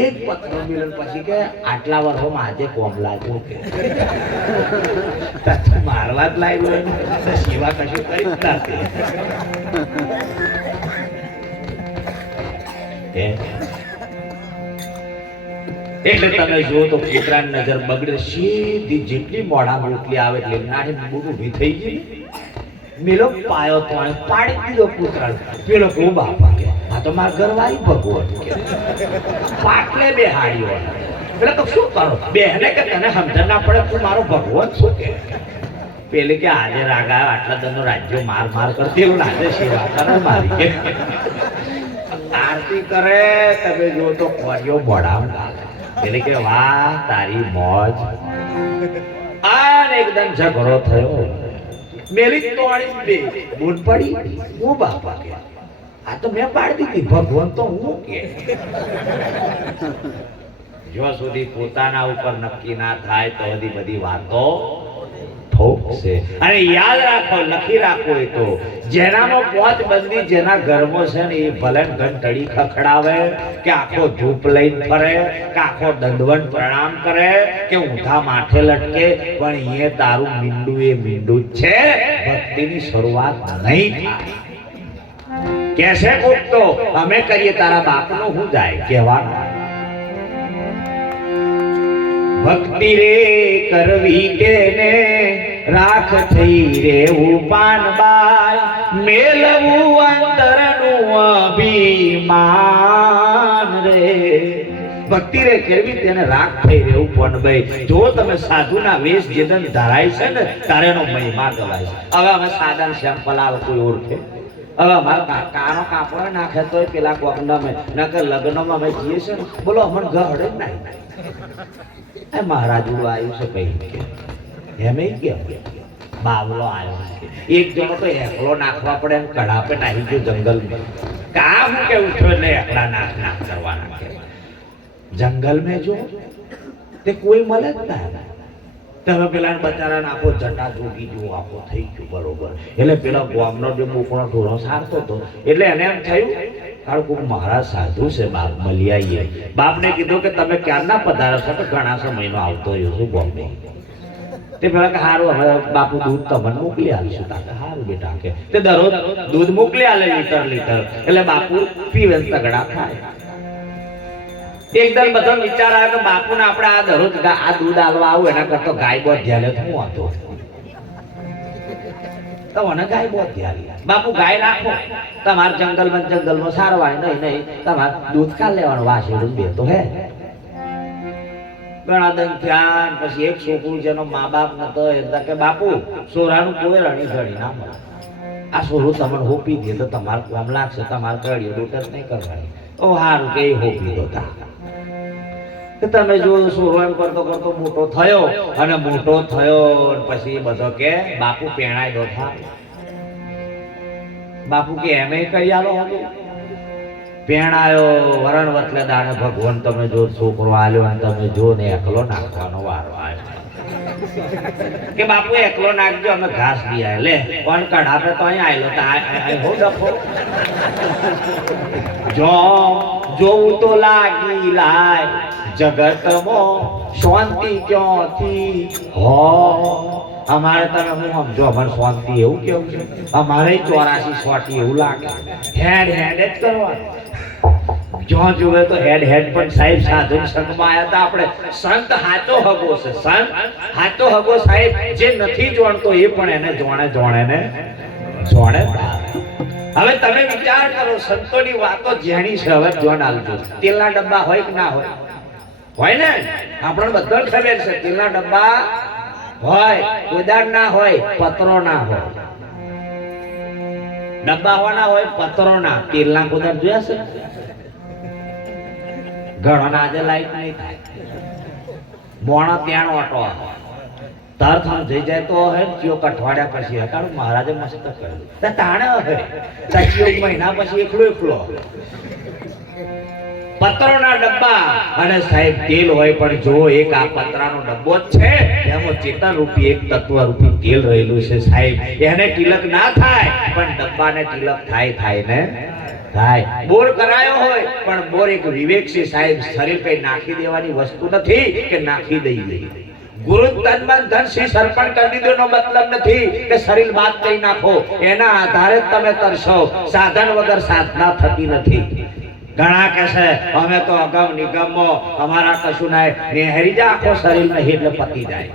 એક પથ્થરો મિલન પછી કે આટલા વર્ષોમાં આજે કોમ લાગ્યો કે મારવા જ લાગ્યો સેવા કશું કરી જ નથી. એટલે તમે જો તો કૂતરાની નજર બગડે. સીધી જેટલી મોઢા રોટલી આવે એટલે નાની બુરું ઊભી થઈ ગઈ. મેલો પાયો તો પાડી દીધો કૂતરા. પેલો કે બાપા કે આ તો મારા ઘરવાળી ભગવાન કે પાટલે બેહાડ્યો. પેલા તો શું કરો બેહને કે તને સમજણ ના પડે તું મારો ભગવાન શું કે. પેલે કે આજે રાગા આટલા દરનો રાજ્યો માર માર કરતી એવું આજે સેવા કરે મારી કે આરતી કરે. તમે જો તો કોરિયો મોઢામાં ડાલે. એટલે કે વાહ તારી મોજ. આને એકદમ ઝઘડો થયો. મેલી તોડી બે બૂટ પડી. હું બાપા કે આ તો મેં પાડી દીધી ભગવાન તો હું કે. જો સુધી પોતાના ઉપર નક્કી ના થાય તો બધી વાતો ઠોકશે. અને યાદ રાખો લખી રાખો એ તો જેનામાં પોચ બંદી જેના ઘરમાં છે ને એ ભલે ઘંટડી ખખડાવે કે આખો ધૂપ લઈને ફરે કે આખો દંડવન પ્રણામ કરે કે ઊંધા માથે લટકે પણ એ તારું મીંડું એ મીંડું જ છે. ભક્તિની શરૂઆત નહીં થાય. કેસે કોક તો અમે કરીએ તારા બાપનો હું જાય કહેવાનું. ભક્તિ રે કરવી તેને રાખ થઈ રે ઉપાન બાય મેલવું અંતરનું અભિમાન રે ભક્તિ રે કેવી તેને રાગ થઈ રહેવું પણ ભાઈ જો તમે સાધુના વેશ જેદન ધરાય છે ને તારે એનો મહિમા ગવાય છે હવે અમે સાધન સેમ્પલ આવે કોઈ ઓળખે હવે અમારા કાનો કાપડો નાખે તો પેલા કોકનામાં નકર લગ્નમાં અમે જઈએ છે ને બોલો અમને ગહડે જ નહીં એ મહારાજુડું આવ્યું છે કઈ એમ કેમ બાવલો આવ્યો એક જણો તો એકલો નાખવા પડે એમ કડાપે નાખી ગયો જંગલમાં કામ કેવું થયું એટલે એકલા નાખ કરવાના જંગલ में जो તે કોઈ મળે જ ના તમે પેલા બચારાને આપો જટા જોગી જો આપો થઈ ગયું બરોબર એટલે પેલા ગામનો જે મોકળો ઢોરો સારતો હતો એટલે એને એમ થયું કારણ કોઈ મહારાજ સાધુ છે બાપ મળી આવીએ બાપને કીધું કે તમે ક્યારના પધારો છો તો ઘણા સમયનો આવતો રહ્યો છું બોમ્બે તે પેલા કે હારું હવે બાપુ દૂધ તમને મોકલી આવીશું તાકે હારું બેટા કે તે દરરોજ દૂધ મોકલી આલે લીટર એટલે બાપુ પીવે તગડા ખાય એકદમ બધો વિચાર આવ્યો કે બાપુને આપણે આ દરરોજ આ દૂધ આલવા આવું એના કરતો ગાય બોધ ધ્યાલે તો હું હતો તો મને ગાય બોધ ધ્યાલી બાપુ ગાય રાખો તમાર જંગલમાં સારવાય નહીં તમાર દૂધ કાલ લેવાનું વાસેડું બે તો હે ઘણા દન ધ્યાન પછી એક છોકરું જેનો મા બાપ નતો એટલે કે બાપુ સોરાનું કોઈ રણી ઘડી ના મળે આ સોરું તમને હોપી દે તો તમારે કામ લાગશે તમારે કડીઓ રોટસ નહીં કરવાની ઓ હારું કે હોપી દો તા તમે જો સોરો એમ કરતો મોટો થયો અને પછી બધો કે બાપુ પેણાય દો થા બાપુ કે એમે કરી આલો હતું પેણાયો વરણ વતલે દાણે ભગવાન તમે જો છોકરો આલ્યો અને તમે જો ને એકલો નાખવાનો વારો આવ્યો કે બાપુ એકલો નાખજો અમે ઘાસ બી આય લે પણ કઢાપે તો અહીં આયલો તો હો ડફો જો જોવું તો લાગી લાય જગતમાં શાંતિ ક્યાંથી હો અમારે તમે હું સમજો અમારે શાંતિ એવું કેવું છે અમારે 84 સોટી એવું લાગે હેડ જ કરવાનું જો જોવે તો હેડ પણ સાહેબ સાધુ સંઘમાં આવ્યા હતા આપણે સંત હાચો હગો છે સંત હાચો હગો સાહેબ જે નથી જોણતો એ પણ એને જોણે હવે તમે વિચાર કરો સંતોની વાતો જેણી છે હવે જોન આલજો તેલના ડબ્બા હોય કે ના હોય ને આપણને બધા ખબર છે તેલના ડબ્બા હોય ઉદાર ના હોય પત્રો ના હોય ડબ્બા હોવાના હોય પત્રો ના તેલના ઉદાર જોયા છે ઘણા આજે લાઈટ નહીં થાય મોણા ત્યાં ઓટો તરત જઈ જાય તો હે ચિયો કઠવાડ્યા પછી કારણ મહારાજે મસ્ત કર્યું તાણે હે ચિયો મહિના પછી એકલો પત્રોના ડબ્બા અને સાહેબ તેલ હોય પણ જો એક આ પતરાનો ડબ્બો જ છે એમાં ચેતન રૂપી એક તત્વ રૂપી તેલ રહેલું છે સાહેબ એને તિલક ના થાય પણ ડબ્બાને તિલક થાય ને થાય બોર કરાયો હોય પણ બોર એક વિવેક છે સાહેબ શરીર पे નાખી દેવાની વસ્તુ નથી કે નાખી દઈએ ગુરુ તન મન ધન શ્રી સર્પણ કરી દીધો નો મતલબ નથી કે શરીર બાદ કરી નાખો એના આધારે તમે તરશો સાધન વગર સાધના થતી નથી ઘણા કહે છે અમે તો અગમ નિગમો અમારા કશું ના નેહરી જા આખો શરીર નહીં એટલે પતી જાય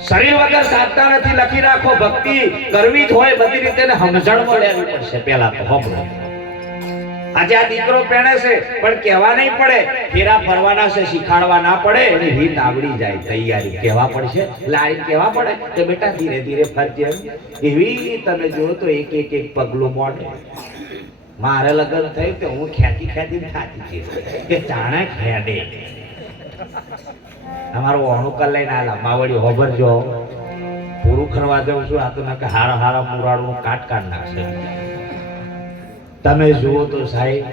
શરીર વગર સાધના નથી લખી રાખો ભક્તિ કરવી જ હોય બધી રીતે સમજણ મળેવી પડશે પહેલા તો હમણાં આજે આ દીકરો પહેણે છે પણ કહેવા નહીં પડે ફેરા ફરવાના છે શીખાડવા ના પડે એની રીત આવડી જાય તૈયારી કહેવા પડશે લાઈન કહેવા પડે કે બેટા ધીરે ધીરે ફરજે એવી તમે જો તો એક પગલું મોડે મારે લગ્ન થયું તો હું ખેતી થાતી છે કે જાણે ખેડે અમારું ઓણું કર લઈને આલા માવડી હોબર જો પૂરું કરવા જાઉં છું આ તો ના કે હારા મુરાડું કાટ નાખશે તમે જુઓ તો સાહેબ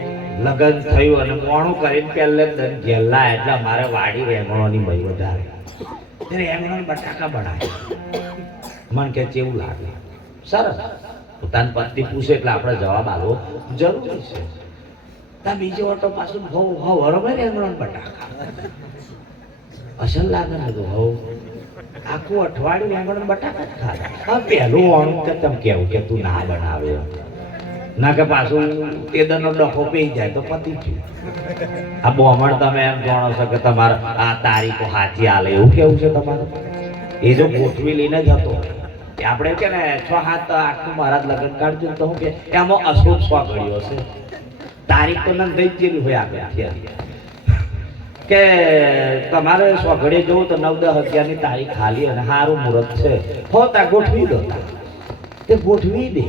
લગ્ન થયું અને ઓણું કરીને પહેલે દન ગેલા એટલે મારે વાડી રેંગણોની મય વધારે રેંગણો બટાકા બનાવે મન કે કેવું લાગે સરસ પોતાની પત્ની પૂછે એટલે આપણે જવાબ આપવો જરૂરી છે ત્યાં બીજો ઓટો પાછું બરોબર રેંગણો બટાકા અસલ લાગે ને તો આખું અઠવાડિયું રેંગણો બટાકા જ ખાધા પહેલું ઓણું કે તમે કેવું કે તું ના બનાવે ના કે પાછું તેદરનો ડખો પી જાય તો પતી ગયું આ બોમણ તમે એમ જાણો છો કે તમારે આ તારીખો હાથી આલે એવું કેવું છે તમારું એ જો ગોઠવી લઈને જ હતો આપણે કે ને 6-7 8 મહારાજ લગ્ન કાઢજો તો હું કે એમાં અશુભ 100 ઘડીઓ છે તારીખ તો નંદ દઈ જેલી હોય આપણે કે તમારે 100 ઘડી જવું તો 9 10 11 ની તારીખ ખાલી અને સારું મુહૂર્ત છે હોતા ગોઠવી દો તે ગોઠવી દે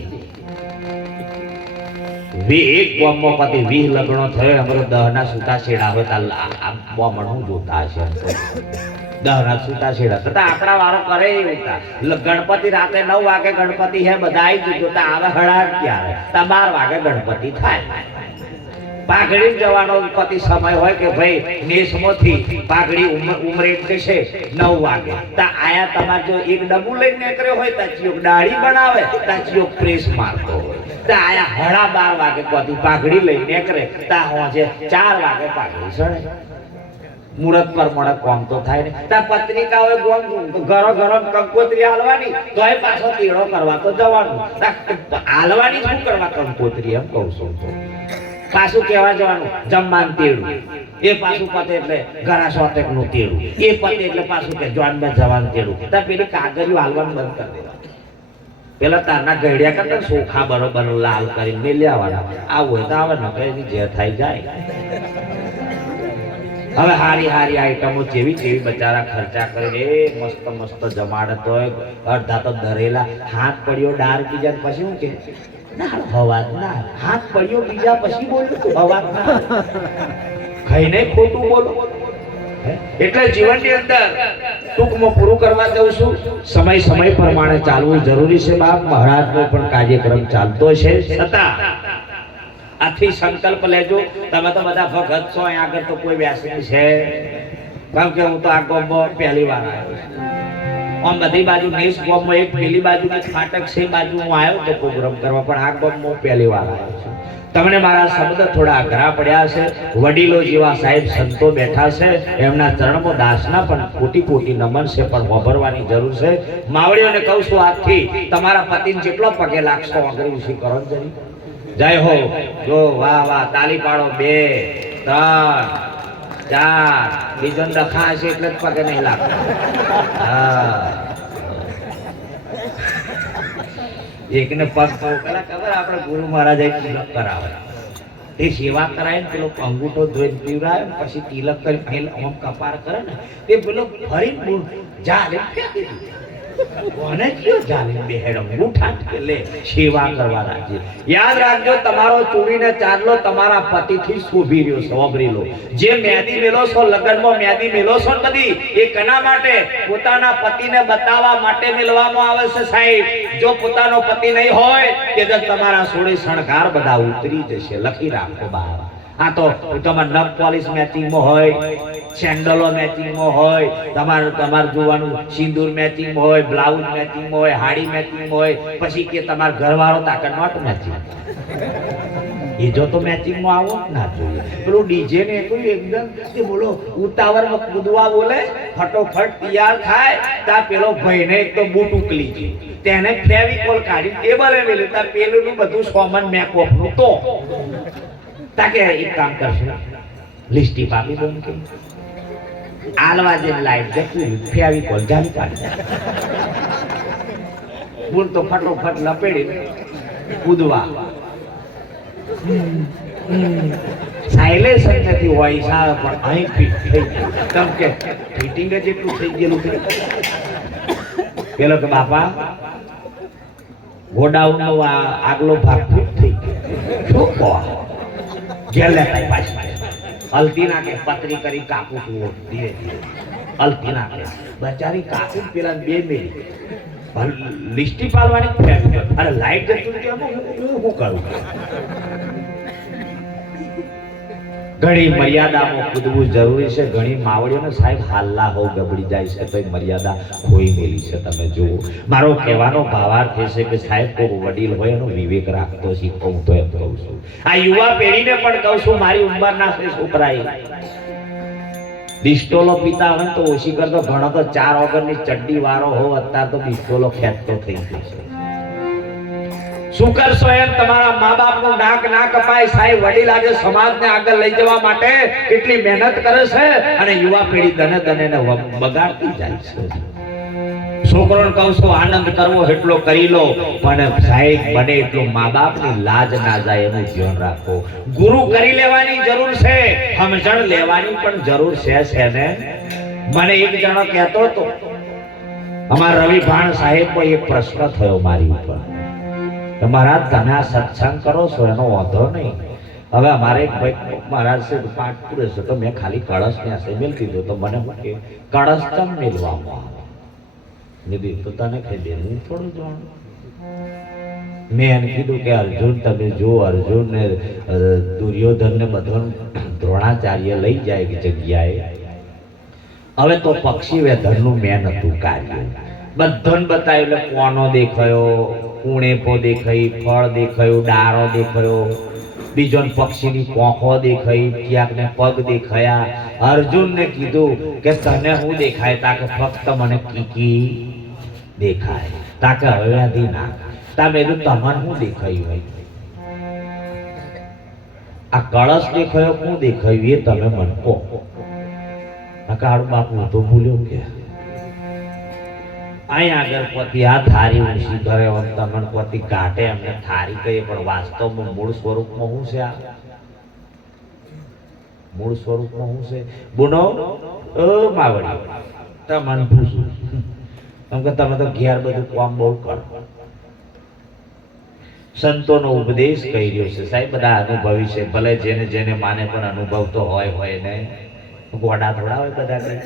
એક ગામમાં પતિ 20 લગ્નો થયો અમારો 10 ના સૂતા છેડા હોય તા બોમણ હું જોતા હશે 10 ના સૂતા છેડા તો આપણા વારો કરે એવું ગણપતિ રાતે 9 વાગે ગણપતિ હે બધા આવી જોતા આવે હળાટ ક્યારે તા 12 વાગે ગણપતિ થાય પાઘડી જવાનો પતિ સમય હોય કે ભાઈ નેસમોથી પાઘડી ઉમરેટ છે 9 વાગે તા આયા તમાર જો એક ડબ્બુ લઈને નીકળ્યો હોય તા ચિયોક દાઢી બનાવે તા ચિયોક પ્રેસ મારતો હોય તા આયા 12 વાગે પતિ પાઘડી લઈને નીકળે તા હોજે 4 વાગે પાઘડી સડે મુરત પર મોડા કોમ તો થાય ને તા પત્રિકા હોય ઘરો ઘરો કંકોત્રી હાલવાની તોય પાછો તીડો કરવા તો જવાનું તા હાલવાની શું કરવા કંકોત્રી એમ કહું છું તો પાછું કહેવા જવાનું જમવાન તેડું એ પાછું પતે એટલે ઘરા સોતેક નું તેડું એ પતે એટલે પાછું કે જોનબે જવાનું તેડું તા પેલી કાગળિયું હાલવાનું બંધ કરી દેવા પેલા તારના ગળ્યા કરતા સોખા બરોબર લાલ કરીને મેલ્યાવાના આવું હોય તો આવે ને કઈ જે થાય જાય હવે હારી હારી આઈટમો જેવી બચારા ખર્ચા કરે મસ્ત મસ્ત જમાડત હોય અડધા તો ધરેલા હાથ પડ્યો ડાર બીજા પછી શું કે ના હવાત ના હાથ પડ્યો બીજા પછી બોલ્યું હવાત ના ખાઈને ખોટું બોલો એટલે જીવનની અંદર ટૂંકમાં પૂરું કરવા દઉં છું સમય પ્રમાણે ચાલવું જરૂરી છે બાપ મહારાજનો પણ કાર્યક્રમ ચાલતો છે છતાં આથી સંકલ્પ લેજો તમે તો બધા ભગત છો અહીં આગળ તો કોઈ વ્યાસી છે કારણ કે હું તો આ ગામમાં પહેલી વાર આવ્યો છું આમ બધી બાજુ નેસ ગામમાં એક પેલી બાજુની ફાટક છે બાજુ હું આવ્યો તો પ્રોગ્રામ કરવા પણ આ ગામમાં પહેલી વાર આવ્યો છું તમને મારા શબ્દ થોડા અઘરા પડ્યા છે વડીલો જેવા સાહેબ સંતો બેઠા છે એમના ચરણમાં દાસના પણ કોટી નમન છે પણ વાપરવાની જરૂર છે માવડીઓને કહું છું આજથી તમારા પતિને જેટલો પગે લાગશો અઘરી ઉછી કરો જરી જય હો જો વાહ વાહ તાલી પાડો 2 3 4 બીજો દખા છે એટલે જ પગે નહીં લાગતો હા એકને પગ પેલા ખબર આપણે ગુરુ મહારાજ તિલક કરાવે તે સેવા કરાય ને પેલો અંગૂઠો ધોઈને પીવરાય પછી તિલક કરી આમ કપાર કરે ને તે પેલો ફરી જાલે ફેંકી દીધું કોને કયો જાલે બેહેડ અંગૂઠા કે લે સેવા કરવા રાખજે યાદ રાખજો તમારો ચૂડીને ચાંદલો તમારા પતિથી શોભી રહ્યો છે ઓગરી લો જે મેદી મેલો છો લગનમાં મેદી મેલો છો બધી એ કના માટે પોતાના પતિને બતાવવા માટે મેલવામાં આવે છે સાહેબ જો પોતાનો પતિ નહીં હોય કે તમારા સોળે શણગાર બધા ઉતરી જશે લખી રાખો બહાર આ તો તમાર નખ પોલિશ મેચિંગમાં હોય સેન્ડલો મેચિંગમાં હોય તમાર જોવાનું સિંદૂર મેચિંગ હોય બ્લાઉઝ મેચિંગ હોય હાડી મેચિંગ હોય પછી કે તમાર ઘરવાળો તાકર નોટ મેચિંગ એ જો તો મેચિંગમાં આવો ના જોઈએ પેલું ડીજે ને કોઈ એકદમ કે બોલો ઉતાવળમાં કૂદવા બોલે ફટોફટ તૈયાર થાય તા પેલો ભાઈને એક તો બૂટ ઉકલી ગઈ તેને ફેવિકોલ કાઢી ટેબલે મેલ્યું તા પેલું બધું સોમન મેકઅપ નું તો તાકે એક કામ કરશે લિસ્ટી પાપી દો કે આલવા જે લાઈટ જતી ફેવિકોલ જાળી કાઢી બૂટ તો ફટોફટ લપેડી કૂદવા સાયલેન્સર નથી હોય સાવ પણ અહીં ફિટ થઈ ગયું કેમ કે ફિટિંગ જ એટલું થઈ ગયેલું છે પેલો કે બાપા ગોડાઉન નો આગલો ભાગ ફિટ થઈ ગયો શું કહો ઘેર લેતા પાછી હલ્દી નાખે પતરી કરી કાપું ધીરે ધીરે હલ્દી નાખે બચારી કાપું પેલા 2 મિનિટ લિસ્ટી પાલવાની અરે લાઈટ જતું કે હું કરું ઘણી મર્યાદામાં કૂદવું જરૂરી છે ઘણી માવડીઓને સાહેબ હાલ્લા હોવ ગબડી જાય છે તો મર્યાદા ખોઈ મેલી છે તમે જુઓ મારો કહેવાનો ભાવાર્થ એ છે કે સાહેબ કોઈ વડીલ હોય એનો વિવેક રાખતો શીખવું તો એમ કહું છું આ યુવા પેઢીને પણ કહું છું મારી ઉંમરના છે છોકરાએ ડિસ્ટોલો પીતા હોય તો ઓછી કરતો ઘણો તો 4 વગરની ચડ્ડી વાળો હો અત્યારે તો ડિસ્ટોલો ખેંચતો થઈ ગયો છે શું કરશો એમ તમારા મા બાપનું નાક ના કપાય સાહેબ વડીલ આજે સમાજને આગળ લઈ જવા માટે કેટલી મહેનત કરે છે અને યુવા પેઢી દને ને બગાડતી જાય છે છોકરોને કહું છું આનંદ કરવો એટલો કરી લો, પણ સાહેબ બને એટલો મા બાપની લાજ ના જાય એનું ધ્યાન રાખો. ગુરુ કરી લેવાની જરૂર છે, સમજણ લેવાની પણ જરૂર છે ને. મને એક જણો કહેતો હતો, અમારા રવિ ભાણ સાહેબ પર એક પ્રશ્ન થયો મારી ઉપર કે મહારાજ તમે આ સત્સંગ કરો છો એનો વાંધો નહીં, હવે અમારે એક ભાઈ મહારાજ છે પાઠ પૂરે છે તો મેં ખાલી કળશ ત્યાં છે મેલ દીધો, તો મને કે કળશ તમ મેલવામાં નિધિ તો તને કહી દે હું થોડું જાણું. મેં એને કીધું કે અર્જુન તમે જો અર્જુન ને દુર્યોધન ને બધા દ્રોણાચાર્ય લઈ જાય કે જગ્યાએ, હવે તો પક્ષી વેધરનું મેં નતું કાર્ય બધાને બતાવ્યું. એટલે કોનો દેખાયો, કુણેપો દેખાઈ, ફળ દેખાયું, ડારો દેખાયો, બીજો પક્ષીની કોંખો દેખાઈ, ક્યાંક ને પગ દેખાયા. અર્જુનને કીધું કે તને હું દેખાય? તાકે ફક્ત મને કીકી દેખાય. તાકે હવે ના તમે તમને શું દેખાયું હોય? આ કળશ દેખાયો, શું દેખાયું એ તમે મને કહો. કાળું બાપુ તો ભૂલ્યો કે અહીંયા આગળ પતિ આ થારી ઊંચી કરે તમને પતિ કાઢે એમને થારી કહીએ, પણ વાસ્તવમાં મૂળ સ્વરૂપમાં શું છે? આ મૂળ સ્વરૂપમાં શું છે? બોનો માવડી તમને પૂછું, કેમ કે તમે તો ઘેર બધું કામ બહુ કરો. સંતોનો ઉપદેશ કહી રહ્યો છે સાહેબ, બધા અનુભવી છે, ભલે જેને જેને માને પણ અનુભવ તો હોય ને. ગોડા થોડા હોય બધા.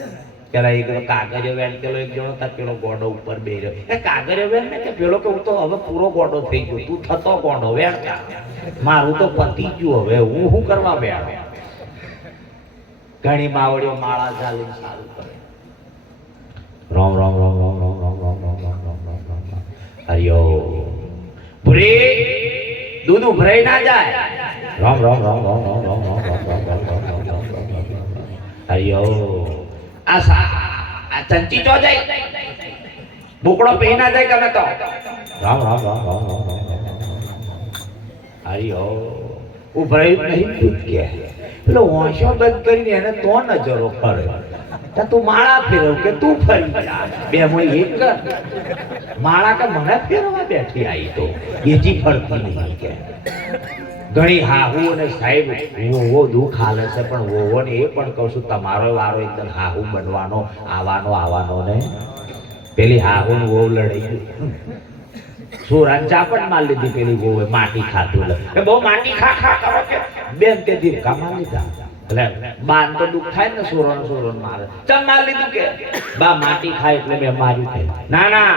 પેલા એક કાગળિયો વેણકેલો એક જણો હતા, પેલો ગોડો ઉપર બેર્યો. એ કાગળિયો વેણ ને કે પેલો કે હું તો હવે પૂરો ગોડો થઈ ગયો, તું થતો ગોડો વેણતા, મારું તો પતી ગયું, હવે હું શું કરવા બેઠો? ઘણી માવડીઓ માળા ચાલીને સારું કરે. રામ રામ રામ રામ રામ રામ રામ રામ રામ રામ રામ રામ હરિયો ભૂરી દૂધ ઉભરાઈ ના જાય. રામ રામ રામ રામ રામ રામ રામ રામ રામ રામ રામ હરિયો આ ચંચી ચો જાય, બુકડો પી ના જાય તમે તો. રામ રામ રામ રામ રામ રામ હરિયો ઉભરાયું નહીં દૂધ કે એટલે હોંશો બંધ કરીને એને તો નજરો ફરે. તું માળા ફેરવ કે તું ફરી જા, બે મળી એક કર. માળા કે મને ફેરવા બેઠી આવી તો એજી ફરતી નહીં કે. ઘણી હાહુ અને સાહેબ વોવો દુઃખ હાલે છે, પણ વોવો ને એ પણ કહું છું તમારો વારો એકદમ હાહુ બનવાનો આવવાનો ને. પેલી હાહુ ને વહુ લડાઈ સુરાન ચાપટ માર લીધી, પેલી વહુએ માટી ખાતું એટલે બહુ માટી ખા કરો કે બેન તે દીપકા માર લીધા. એટલે બાન તો દુઃખ થાય ને, સોરણ મારે ચમ માર લીધું કે બા માટી ખાય એટલે મેં માર્યું. ના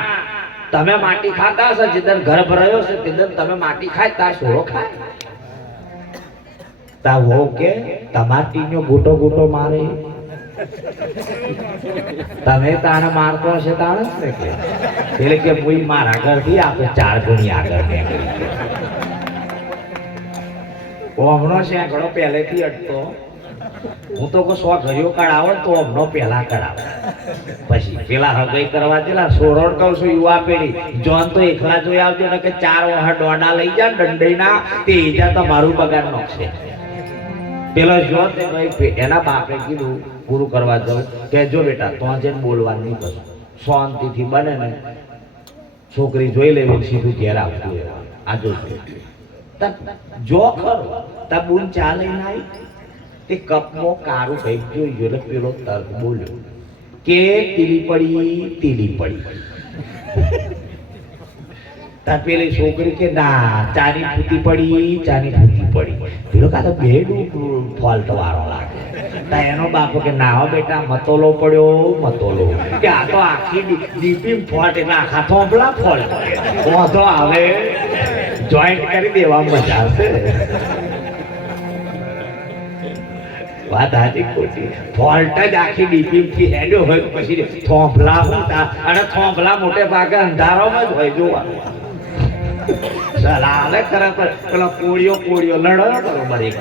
તમે માટી ખાતા હશો, જેદન ગર્ભ રહ્યો છે તેદન તમે માટી ખાય તાર સોરો ખાય. તા વહુ કે તમાટીનો ગોટો મારે, તમે તાણે મારતો હશે તાણે જ ને કે. એટલે કે કોઈ મારા ઘરથી આપણે 4 ગણી આગળ નીકળી. હમણો શેકડો પહેલેથી અટતો, હું તો કોઈ 100 ઘડીઓ કઢાવો તો હમણો પહેલા કઢાવો, પછી પેલા હગઈ કરવા દેલા. સોરોડ કહું છું યુવા પેઢી, જોન તો એકલા જોઈ આવજો ને કે 4 વખત દોડા લઈ જાય દંડઈના, તે ઈજા તમારું બગાડ નોખશે. પેલો જો એના બાપે કીધું પૂરું કરવા જાઉં કે જો બેટા તો જેમ બોલવાનું નહીં કરું, શાંતિથી બને ને છોકરી જોઈ લેવી સીધું ઘેર આવતું. આ જો ખરો તા બૂન ચા લઈને આવી, તે કપમાં કારું કઈ જોઈ ગયો એટલે પેલો તર્ક બોલ્યો કે તીલી પડી. તા પેલી છોકરી કે ના ચાની ફૂટી પડી. પેલો કાતો બે ફોલ્ટ વાળો લાગે. તા એનો બાપો કે ના બેટા મતોલો પડ્યો કે આ તો આખી ડીપી ફોલ્ટ એટલે આખા થોંભલા ફોલ્ટ વાંધો આવે, જોઈન્ટ કરી દેવા મજા આવશે. વાત હાજી ખોટી? ફોલ્ટ જ આખી ડીપી થી હેડ્યો હોય પછી થોંભલા મોટા, અને થોંભલા મોટે ભાગે અંધારામાં જ હોય જોવાનું. ચાલે ખરેખર પેલો કોળિયો લડો બરોબર એક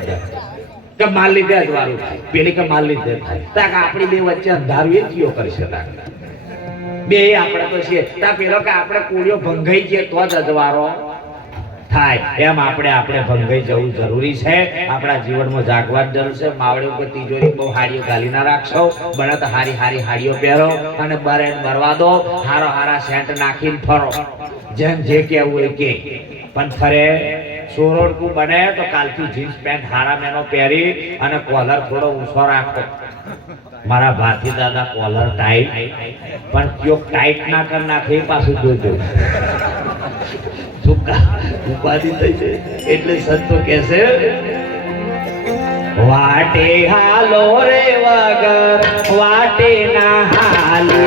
કે માલ લીધે જ વારું થાય, પેલી કે માલ લીધે થાય. તાક આપણી બે વચ્ચે અંધારું એ થયો કરશે. બે આપણે તો છીએ. તા પેલો કે આપણે કોળિયો ભંગાઈ ગયો તો જ અજવારો થાય એમ આપણે ભંગાઈ જવું જરૂરી છે. આપણા જીવનમાં જાગવાની જરૂર છે. માવડે ઉપર તિજોરી બહુ હાડીઓ ગાલી ના રાખશો. બને તો હારી હાડીઓ પહેરો અને બરવા દો. હારા સેન્ટ નાખીને ફરો. જેમ જે કેવું એ કે પણ ફરે સોરોડકું બને તો કાલથી જીન્સ પેન્ટ હારા મેનો પહેરી અને કોલર થોડો ઊંચો રાખો. મારા ભાથી દાદા કોલર ટાઈટ પણ કયો ટાઈટ ના કર નાખે પાછું જોજો. ઉપાધિ થઈ છે એટલે સંતો કહેશે વાટે હાલો રે વગર વાટે ના હાલે.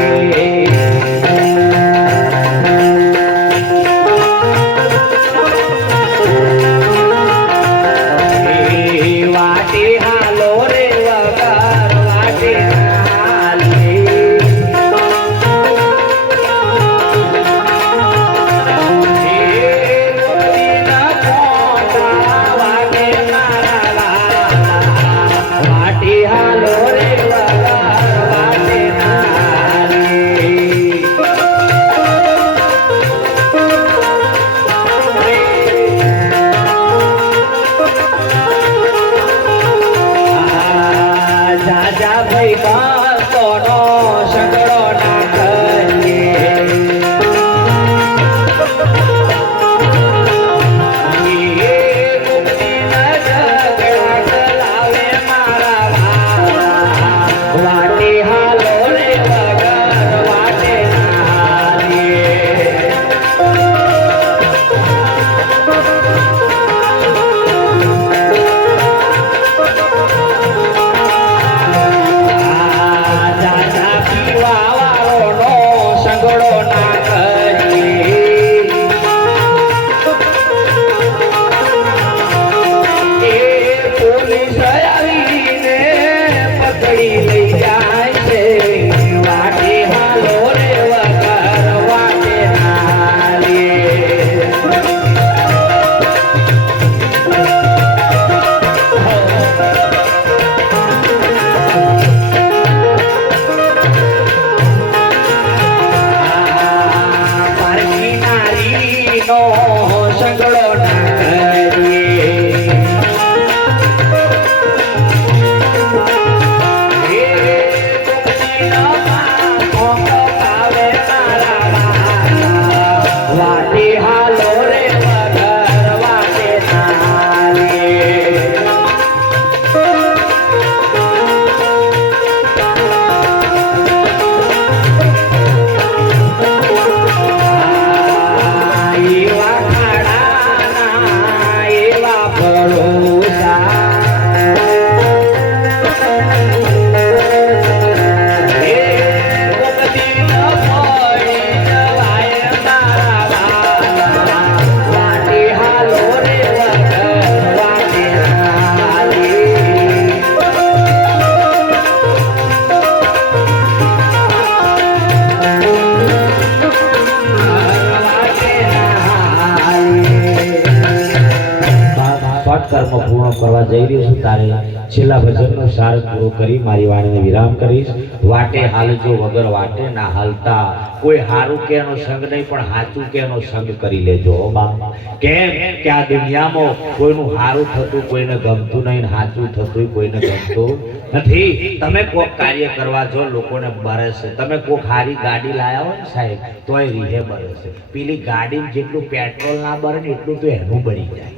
કર્મ પૂર્ણ કરવા જઈ રહ્યો છું. તારે છેલ્લા ભજનનો સાર પૂરો કરી મારી વાણીને વિરામ કરીશ. વાટે હાલજો વગર વાટે ના હાલતા. કોઈ હારું કે એનો સંગ નહીં પણ હાચું કે એનો સંગ કરી લેજો. કેમ કે આ દુનિયામાં કોઈનું હારું થતું કોઈને ગમતું નહીં, હાચું થતું કોઈને ગમતું નથી. તમે કોક કાર્ય કરવા જો લોકોને બરે છે. તમે કોક હારી ગાડી લાયા હોય ને સાહેબ તોય રીહે બરે છે. પેલી ગાડીમાં જેટલું પેટ્રોલ ના બરે ને એટલું તો એનું બળી જાય.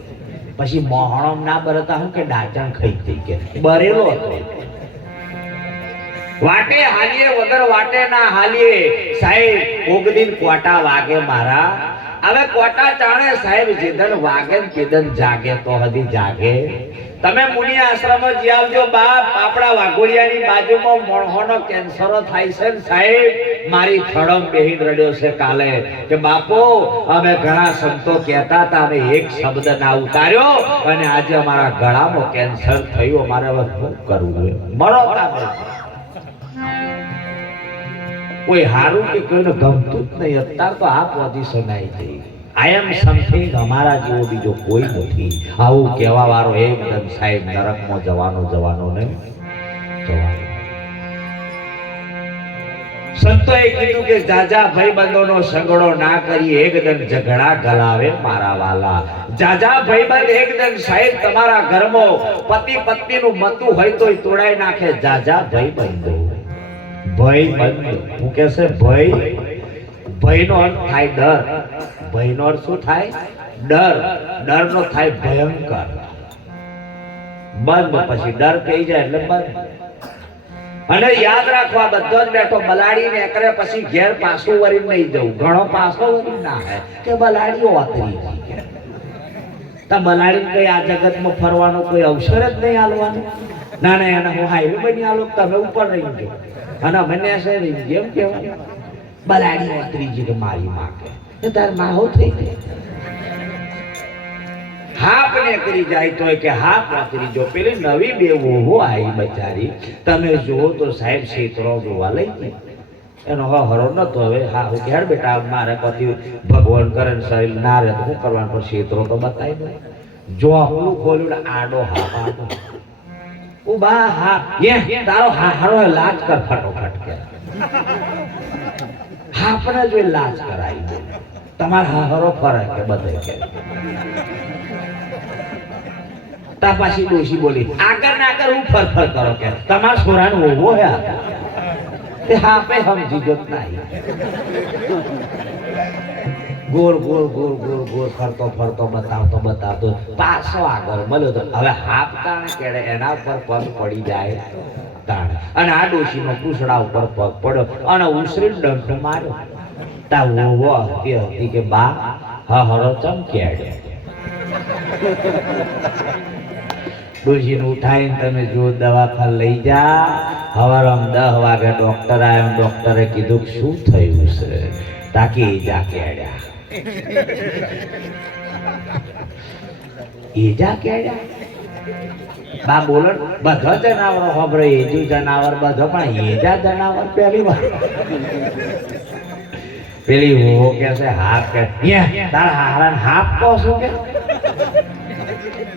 પછી મોહણમ ના બરતા હું કે ડાચણ ખાઈ થઈ કે બરેલો હતો. વાટે હાલીએ વગર વાટે ના હાલીએ. સાહેબ ઓગદીન કોટા વાગે મારા. હવે કોટા ચાણે સાહેબ જેદન વાગે ને કેદન જાગે તો હદી જાગે. તમે મુનિ આશ્રમ જી આવજો બાપ. આપણા વાઘોડિયાની બાજુમાં મોણહોનો કેન્સર થાય છે ને સાહેબ. મારી ખડમ બેહીન રડ્યો છે કાલે કે બાપો અમે ઘણા સંતો કહેતા હતા અમે એક શબ્દ ના ઉતાર્યો અને આજે અમારા ગળામાં કેન્સર થયું. અમારે હવે શું કરવું? મરો તમે. કોઈ હારું કે કોઈને ગમતું જ નહીં. અત્યારે તો આ પોઝિશન આવી ગઈ. આઈ એમ સમથિંગ. અમારા જેવો બીજો કોઈ નથી. આવું કહેવા વાળો એકદમ સાહેબ નરકમાં જવાનો નહીં જવાનો. સંતોએ કીધું કે જાજા ભાઈબંધોનો સંગડો ના કરી એકદમ ઝઘડા ગલાવે મારા વાલા. જાજા ભાઈબંધ એકદમ સાહેબ તમારા ઘરમાં પતિ પત્નીનું મતું હોય તોય તોડાઈ નાખે. જાજા ભાઈબંધો ભાઈબંધ હું કહેશે ભયનો અર્થ થાય ડર. ભયનો અર્થ શું થાય? ડર. ડરનો થાય ભયંકર. બંધ પછી ડર કહી જાય એટલે બંધ. અને યાદ રાખવા બધો જ બેઠો બલાડી ને કરે પછી ઘેર પાછું વરી નહીં જવું. ઘણો પાછો વરી ના હે કે બલાડીઓ વાતરી ગઈ. તા બલાડી કઈ આ જગતમાં ફરવાનો કોઈ અવસર જ નહીં આલવાનો. ના ના એને હું હાઈવે બની આલો તમે ઉપર રહી ગયો અને મને છે જેમ કહેવાય બલાડી વાતરી ગઈ કે મારી માં કે તાર માં હો થઈ ગઈ. હાપ ને કરી જાય તો કે હાપ વાતરી જો. પેલી નવી બેવો આવી બચારી તમે જુઓ તો સાહેબ ક્ષેત્રો જોવા લઈ ગઈ. એનો હરો નતો. હવે હા હું ઘેર બેટા મારે પછી ભગવાન કરે શરીર ના રહે તો શું કરવાનું? પણ ક્ષેત્રો તો બતાવી દો. જો આપણું ખોલ્યું આડો હાપ આડો ઉભા હા તારો હારો લાજ કર ફટોફટ કે હાપને જો લાજ કરાવી તમારે હારો ફરે કે બધે કે તા પાછી ડોશી બોલી આગળ ના આગળ હું ફરફર કરો કે તમારા છોરાનો ઓવો હે તે હાપે સમજી ગયો નહીં. ગોળ ગોળ ગોળ ગોળ ગોળ ફરતો ફરતો બતાવતો પાછો આગળ મળ્યો તો હવે હાપ તાણે કેડે એના ઉપર પગ પડી જાય તાણે. અને આ ડોશીનો પૂછડા ઉપર પગ પડ્યો અને ઉસરી ડંખ માર્યો. તા ઓવો હતી કે બા હરો ચમ કેડે. ડોશીને ઉઠાઈને તમે જો દવાખાને લઈ જા. હવારમાં 10 વાગે ડોક્ટર આવ્યો. ડોક્ટરે કીધું શું થયું છે? તાકી ઈજા કેડ્યા. ઈજા કેડ્યા બા બોલો. બધો જનાવરો ખબર એજુ જનાવર બધો પણ એજા જનાવર પહેલી વાર. પેલી વો કે છે હાફ કે તારા હારા હાફ કહો શું કે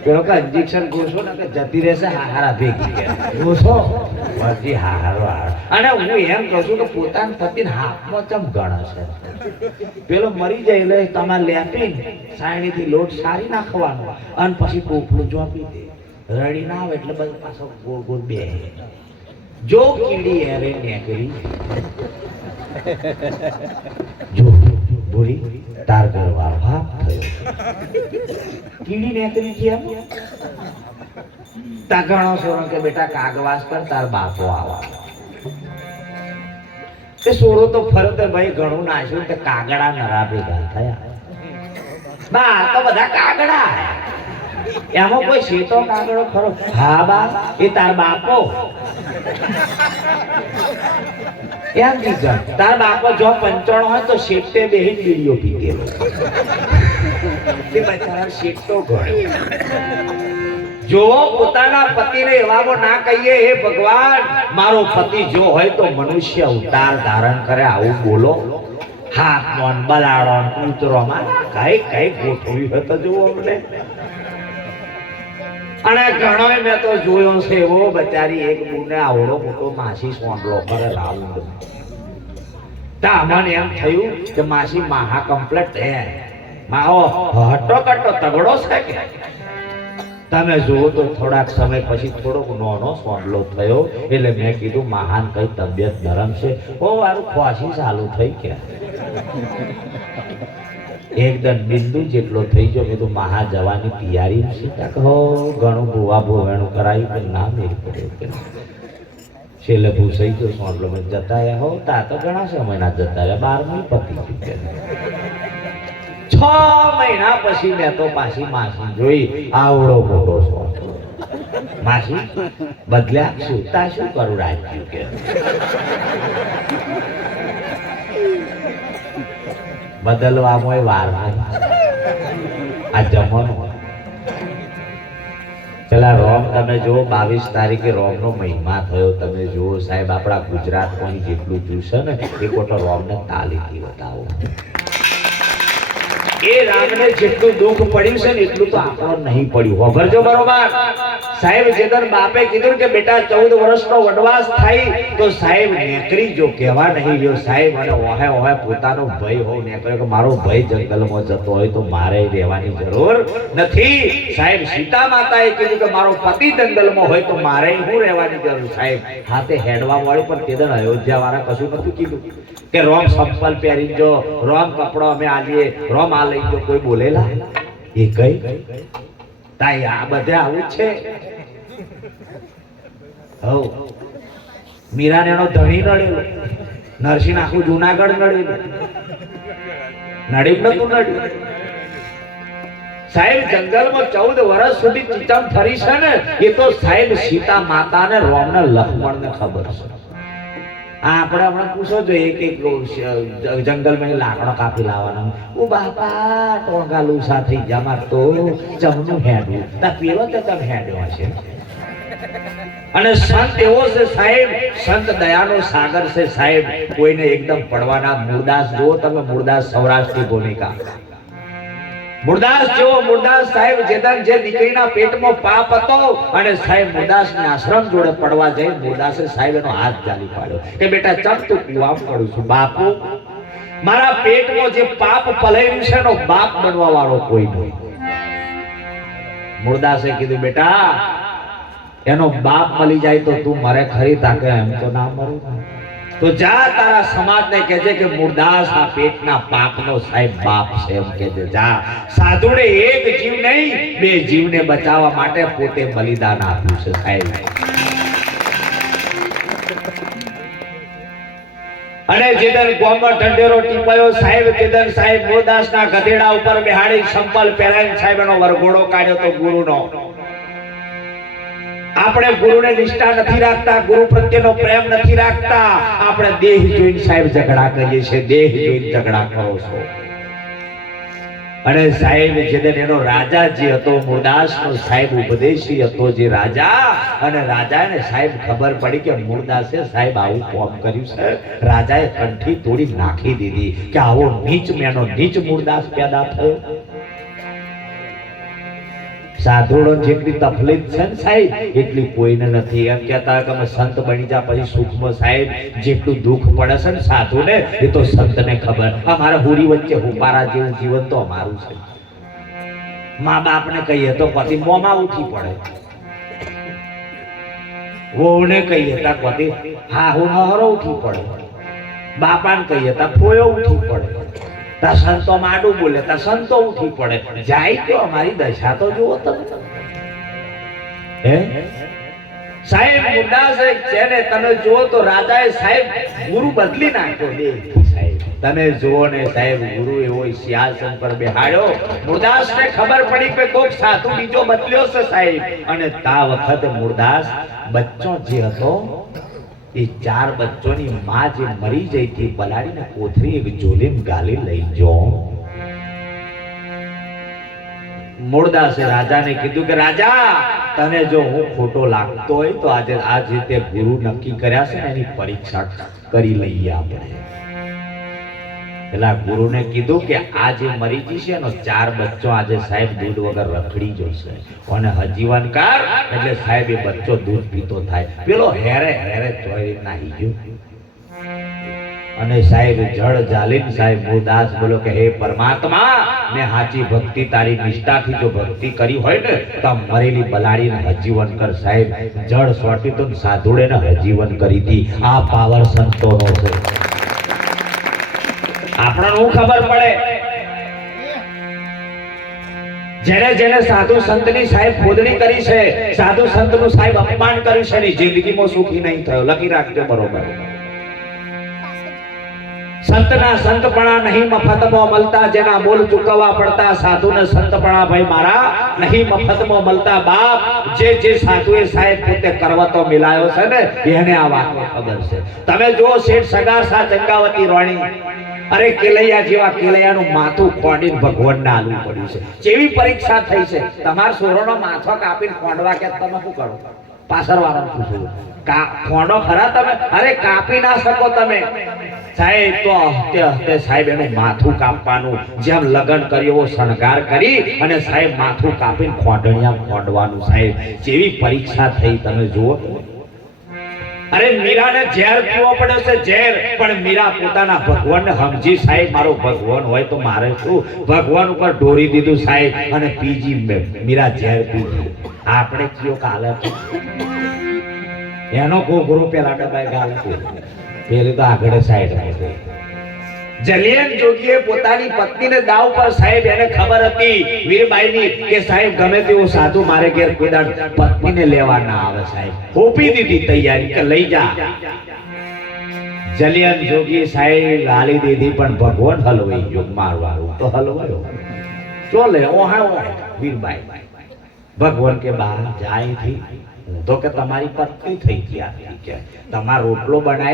પેલો કે ઇન્જેક્શન ગોસો ને કે જતી રહેશે હારા ભેગી કે ગોસો પછી હારો હારો. અને હું એમ કહું છું કે પોતાના પતિને હાથમાં ચમ ગણે છે. પેલો મરી જાય એટલે તમારે લેપીને સાયણીથી લોટ સારી નાખવાનો અને પછી ટોપલું ચોપી દે. રડી ના આવે એટલે બધું પાછો ગોળ ગોળ બે. જો કીડી એરે નીકળી જો બોલી તાર ઘરવાળો હાફ થયો. કીડી નીકળી ગયા તા ઘણો સોરો કે બેટા કાગવાસ પર તાર બાપો આવા. તે સોરો તો ફરતે ભાઈ ઘણું નાખ્યું કે કાગડા નરા ભેગા થયા. બા તો બધા કાગડા એમાં કોઈ શેતો કાગડો ખરો? હા બા એ તાર બાપો. એમ જીજા તાર બાપો જો 55 હોય તો શેઠે બેહીન બીડીઓ પી ગયેલો. તે બચારા શેઠો ગયો. જો પોતાના પતિને એવાવો ના કહીએ હે ભગવાન મારો પતિ જો હોય તો મનુષ્ય અવતાર ધારણ કરે આવું બોલો. હાથ મોન બલાડો કૂતરો માં કઈ ગોઠવી હતો જુઓ અમને. અને ઘણો મેં તો જોયો છે એવો બચારી એક બુને આવડો મોટો માસી સોંડલો કરે રાઉન્ડ. તા મને એમ થયું કે માસી મહા કમ્પ્લેટ હે માઓ હટો કટો તગડો છે કે તમે જુઓ તો થોડાક સમય પછી થોડોક નાનો સોંડલો થયો એટલે મેં કીધું મહાન કઈ તબિયત નરમ છે. ઓ મારું ખોસી ચાલુ થઈ ગયા એકદમ બિંદુ જેટલો થઈ ગયો. કીધું મહા જવાની તૈયારી છે. હો ઘણું ભૂવા ભોવેણું કરાયું પણ ના મેળ પડ્યો. છેલ્લે ભૂસાઈ ગયો સોંડલો માં જતા રહ્યા હો તા તો ઘણા સમયના જતા રહ્યા. 12મી પતિ 6 મહિના પછી મેં તો પાછી માસી જોઈ આવડો મોટો સોંડલો. માસી બદલ્યા શું તા શું કરું રાખ્યું કે બદલવામાં વાર આ જમાનો. પેલા રોમ તમે જુઓ 22 તારીખે રોમ નો મહિમા થયો. તમે જુઓ સાહેબ આપણા ગુજરાત કોઈ જેટલું જોશે ને એ કોટો રોમ ને તાલીથી બતાવો. એ રામને જેટલું દુઃખ પડ્યું છે ને એટલું તો આપણો નહીં પડ્યું. વગરજો બરોબર સાહેબ જેદન બાપે કીધું કે બેટા 14 વર્ષનો વનવાસ થાય તો સાહેબ નેકરી જો કહેવા નહીં ગયો સાહેબ અને ઓહે ઓહે પોતાનો ભય હો નેકર્યો કે મારો ભય જંગલમાં જતો હોય તો મારે રહેવાની જરૂર નથી. સાહેબ સીતા માતાએ કીધું કે મારો પતિ જંગલમાં હોય તો મારે હું રહેવાની જરૂર. સાહેબ હાથે હેડવા વાળી પણ તેદન અયોધ્યા વાળા કશું નતું કીધું કે રોમ સંપલ પહેરી જો, રોમ કપડો અમે આલીએ, રોમ આ લઈ જો, કોઈ બોલેલા એ કઈ તાઈ આ બધે આવું છે. હો મીરાને એનો ધણી નડેલો, નરસિંહ આખું જુનાગઢ નડેલું, નડ્યું નતું નડ્યું. સાહેબ જંગલમાં 14 વર્ષ સુધી ચીચમ ફરી છે ને એ તો સાહેબ સીતા માતા ને રોમ ને લક્ષ્મણ ને ખબર છે. આપણે હમણાં પૂછો છો એક જંગલમાં લાકડો કાપી લાવવાનો, ઓ બાપા ટોંગા લુસા થઈ જા માર તો જમનું હેડું તા પેલો તો તમ હેડ્યો હશે. અને સંત એવો છે સાહેબ, સંત દયાનો સાગર છે સાહેબ, કોઈને એકદમ પડવાના. મૂળદાસ જુઓ તમે, મૂળદાસ સૌરાષ્ટ્રની ભૂમિકા, મૂળદાસ જેવો મૂળદાસ સાહેબ જેદન જે દીકરીના પેટમાં પાપ હતો અને સાહેબ મૂળદાસને આશ્રમ જોડે પડવા જઈ મૂળદાસે સાહેબ એનો હાથ ચાલી પાડ્યો કે બેટા ચમ તું કુવા પડું છું, બાપુ મારા પેટમાં જે પાપ પલાયું છે એનો બાપ બનવા વાળો કોઈ નહીં. મૂળદાસે કીધું બેટા એનો બાપ મળી જાય તો તું મરે ખરી, તાકે એમ તો ના મરું. તો જા તારા સમાજને કહેજે કે મૂળદાસ આ પેટના પાપનો સાહેબ બાપ છે એમ કહેજે. જા સાધુને એક જીવ નહીં 2 જીવને બચાવવા માટે પોતે બલિદાન આપ્યું છે સાહેબ. અને જેદન ગોમમાં ઢંઢેરો ટીપાયો સાહેબ તેદન સાહેબ મૂળદાસના ગધેડા ઉપર બેહાડી સંપલ પહેરાઈને સાહેબ એનો વરઘોડો કાઢ્યો તો ગુરુનો. આપણે ગુરુને નિષ્ઠા નથી રાખતા, ગુરુ પ્રત્યેનો પ્રેમ નથી રાખતા, આપણે દેહ જોઈને સાહેબ ઝઘડા કરીએ છીએ, દેહ જોઈને ઝઘડા કરો છો. અને સાહેબ જેદન એનો રાજા જે હતો મૂળદાસનો સાહેબ ઉપદેશી હતો જે રાજા, અને રાજાને સાહેબ ખબર પડી કે મૂળદાસે સાહેબ આવું કામ કર્યું છે, રાજાએ કંઠી તોડી નાખી દીધી કે આવો નીચ મેનો નીચ મૂળદાસ પેદા થયો. સાધુડો જેટલી તકલીફ છે ને સાહેબ એટલી કોઈને નથી. એમ કહેતા કે અમે સંત બની જા પછી સુખમાં સાહેબ જેટલું દુઃખ પડે છે ને સાધુને એ તો સંતને ખબર. અમારા હુરી વચ્ચે હુપારા જેવું જીવન તો અમારું છે. મા બાપને કહીએ તો પછી મોંમાં ઉઠી પડે, વહુને કહીએ તા પછી હાહુ નહરો ઉઠી પડે, બાપાને કહીએ તા ફોયો ઉઠી પડે, તા સંતો માડું બોલે તા સંતો ઉઠી પડે. જાય તો અમારી દશા તો જુઓ તમે. હે સાહેબ મૂળદાસ છે ને તમે જુઓ તો રાજાએ સાહેબ ગુરુ બદલી નાખ્યો દેહ સાહેબ. તમે જુઓ ને સાહેબ ગુરુ એવો સિંહાસન પર બેહાડ્યો. મૂળદાસને ખબર પડી કે કોક સાધુ બીજો બદલ્યો છે સાહેબ. અને તા વખતે મૂળદાસ બચ્ચો જે હતો એ 4 બચ્ચોની માં જે મરી જઈ હતી બલાડીને કોથરી એક જોલીમ ગાલી લઈ જો. મૂળદાસે રાજાને કીધું કે રાજા તને જો હું ખોટો લાગતો હોય તો આજે આ રીતે ગુરુ નક્કી કર્યા છે ને એની પરીક્ષા કરી લઈએ આપણે. પેલા ગુરુને કીધું કે આ જે મરી જશે એનો 4 બચ્ચો આજે સાહેબ દૂધ વગર રખડી જશે અને હજીવન કર એટલે સાહેબ એ બચ્ચો દૂધ પીતો થાય. પેલો હેરે હેરે ચોરી નાહી ગયો અને સાહેબ જળ જાલીન સાહેબ મૂળદાસ બોલો કે હે પરમાત્મા મેં સાચી ભક્તિ તારી નિષ્ઠાથી જો ભક્તિ કરી હોય ને તો મરેલી બલાડીને હજીવન કર. સાહેબ જળ સોટી તો સાધુડે ને હજીવન કરી હતી. આ પાવર સંતોનો છે. આપણને હું ખબર પડે જેને જેને સાધુ સંતની સાહેબ ખોદણી કરી છે, સાધુ સંતનું સાહેબ અપમાન કર્યું છે ને જિંદગીમાં સુખી નહીં થયો. લખી રાખજો બરોબર. સંતના સંતપણા નહીં મફતમાં મળતા, જેના બોલ ચૂકવવા પડતા. સાધુને સંતપણા ભાઈ મારા નહીં મફતમાં મળતા. બાપ જે સાધુએ સાહેબ પોતે કરવતો મિલાયો છે ને એને આ વાતની ખબર છે. તમે જો શેઠ સગાસા ચંગાવતી રોણી, અરે કેલૈયા જેવા કેલૈયાનું માથું ખોડીને ભગવાનને આલવું પડ્યું છે. જેવી પરીક્ષા થઈ છે. તમાર સોરોનો માથો કાપીને ખોડવા કે તમે શું કરો? પાછળવાળાને પૂછું ખોંડો ખરા તમે? અરે કાપી ના શકો તમે સાહેબ. તો તે સાહેબ એનું માથું કાપવાનું, જેમ લગ્ન કર્યો એવો શણગાર કરી અને સાહેબ માથું કાપીને ખોંડણિયા ખોંડવાનું. સાહેબ જેવી પરીક્ષા થઈ તમે જુઓ. અરે મીરાને ઝેર પીવો પડે છે, ઝેર. પણ મીરા પોતાના ભગવાનને સમજી સાહેબ મારો ભગવાન હોય તો મારે શું, ભગવાન ઉપર ઢોરી દીધું સાહેબ અને પીજી મીરા ઝેર પીજી. આપણે કયો કાલે એનો ઘોઘરો પેલા ડબાઈ ગાલ પેલી તો આગળ સાઈડ હતી. જલિયન જોગીએ પોતાની પત્નીને દાવ પર સાહેબ એને ખબર હતી વીરબાઈની કે સાહેબ ગમે તેવો સાધુ મારે ઘેર કોઈ દાડ પત્નીને લેવા ના આવે. સાહેબ હોપી દીધી તૈયારી કે લઈ જા. જલિયન જોગી સાહેબ ગાલી દીધી પણ ભગવાન હલવાઈ ગયો. મારવાળું તો હલવાયો ચોલે ઓહા વીરબાઈ. ભગવાન કે બહાર જાય થી હું તો કે તમારી પત્ની થઈ ગયા કે તમારો રોટલો બનાવી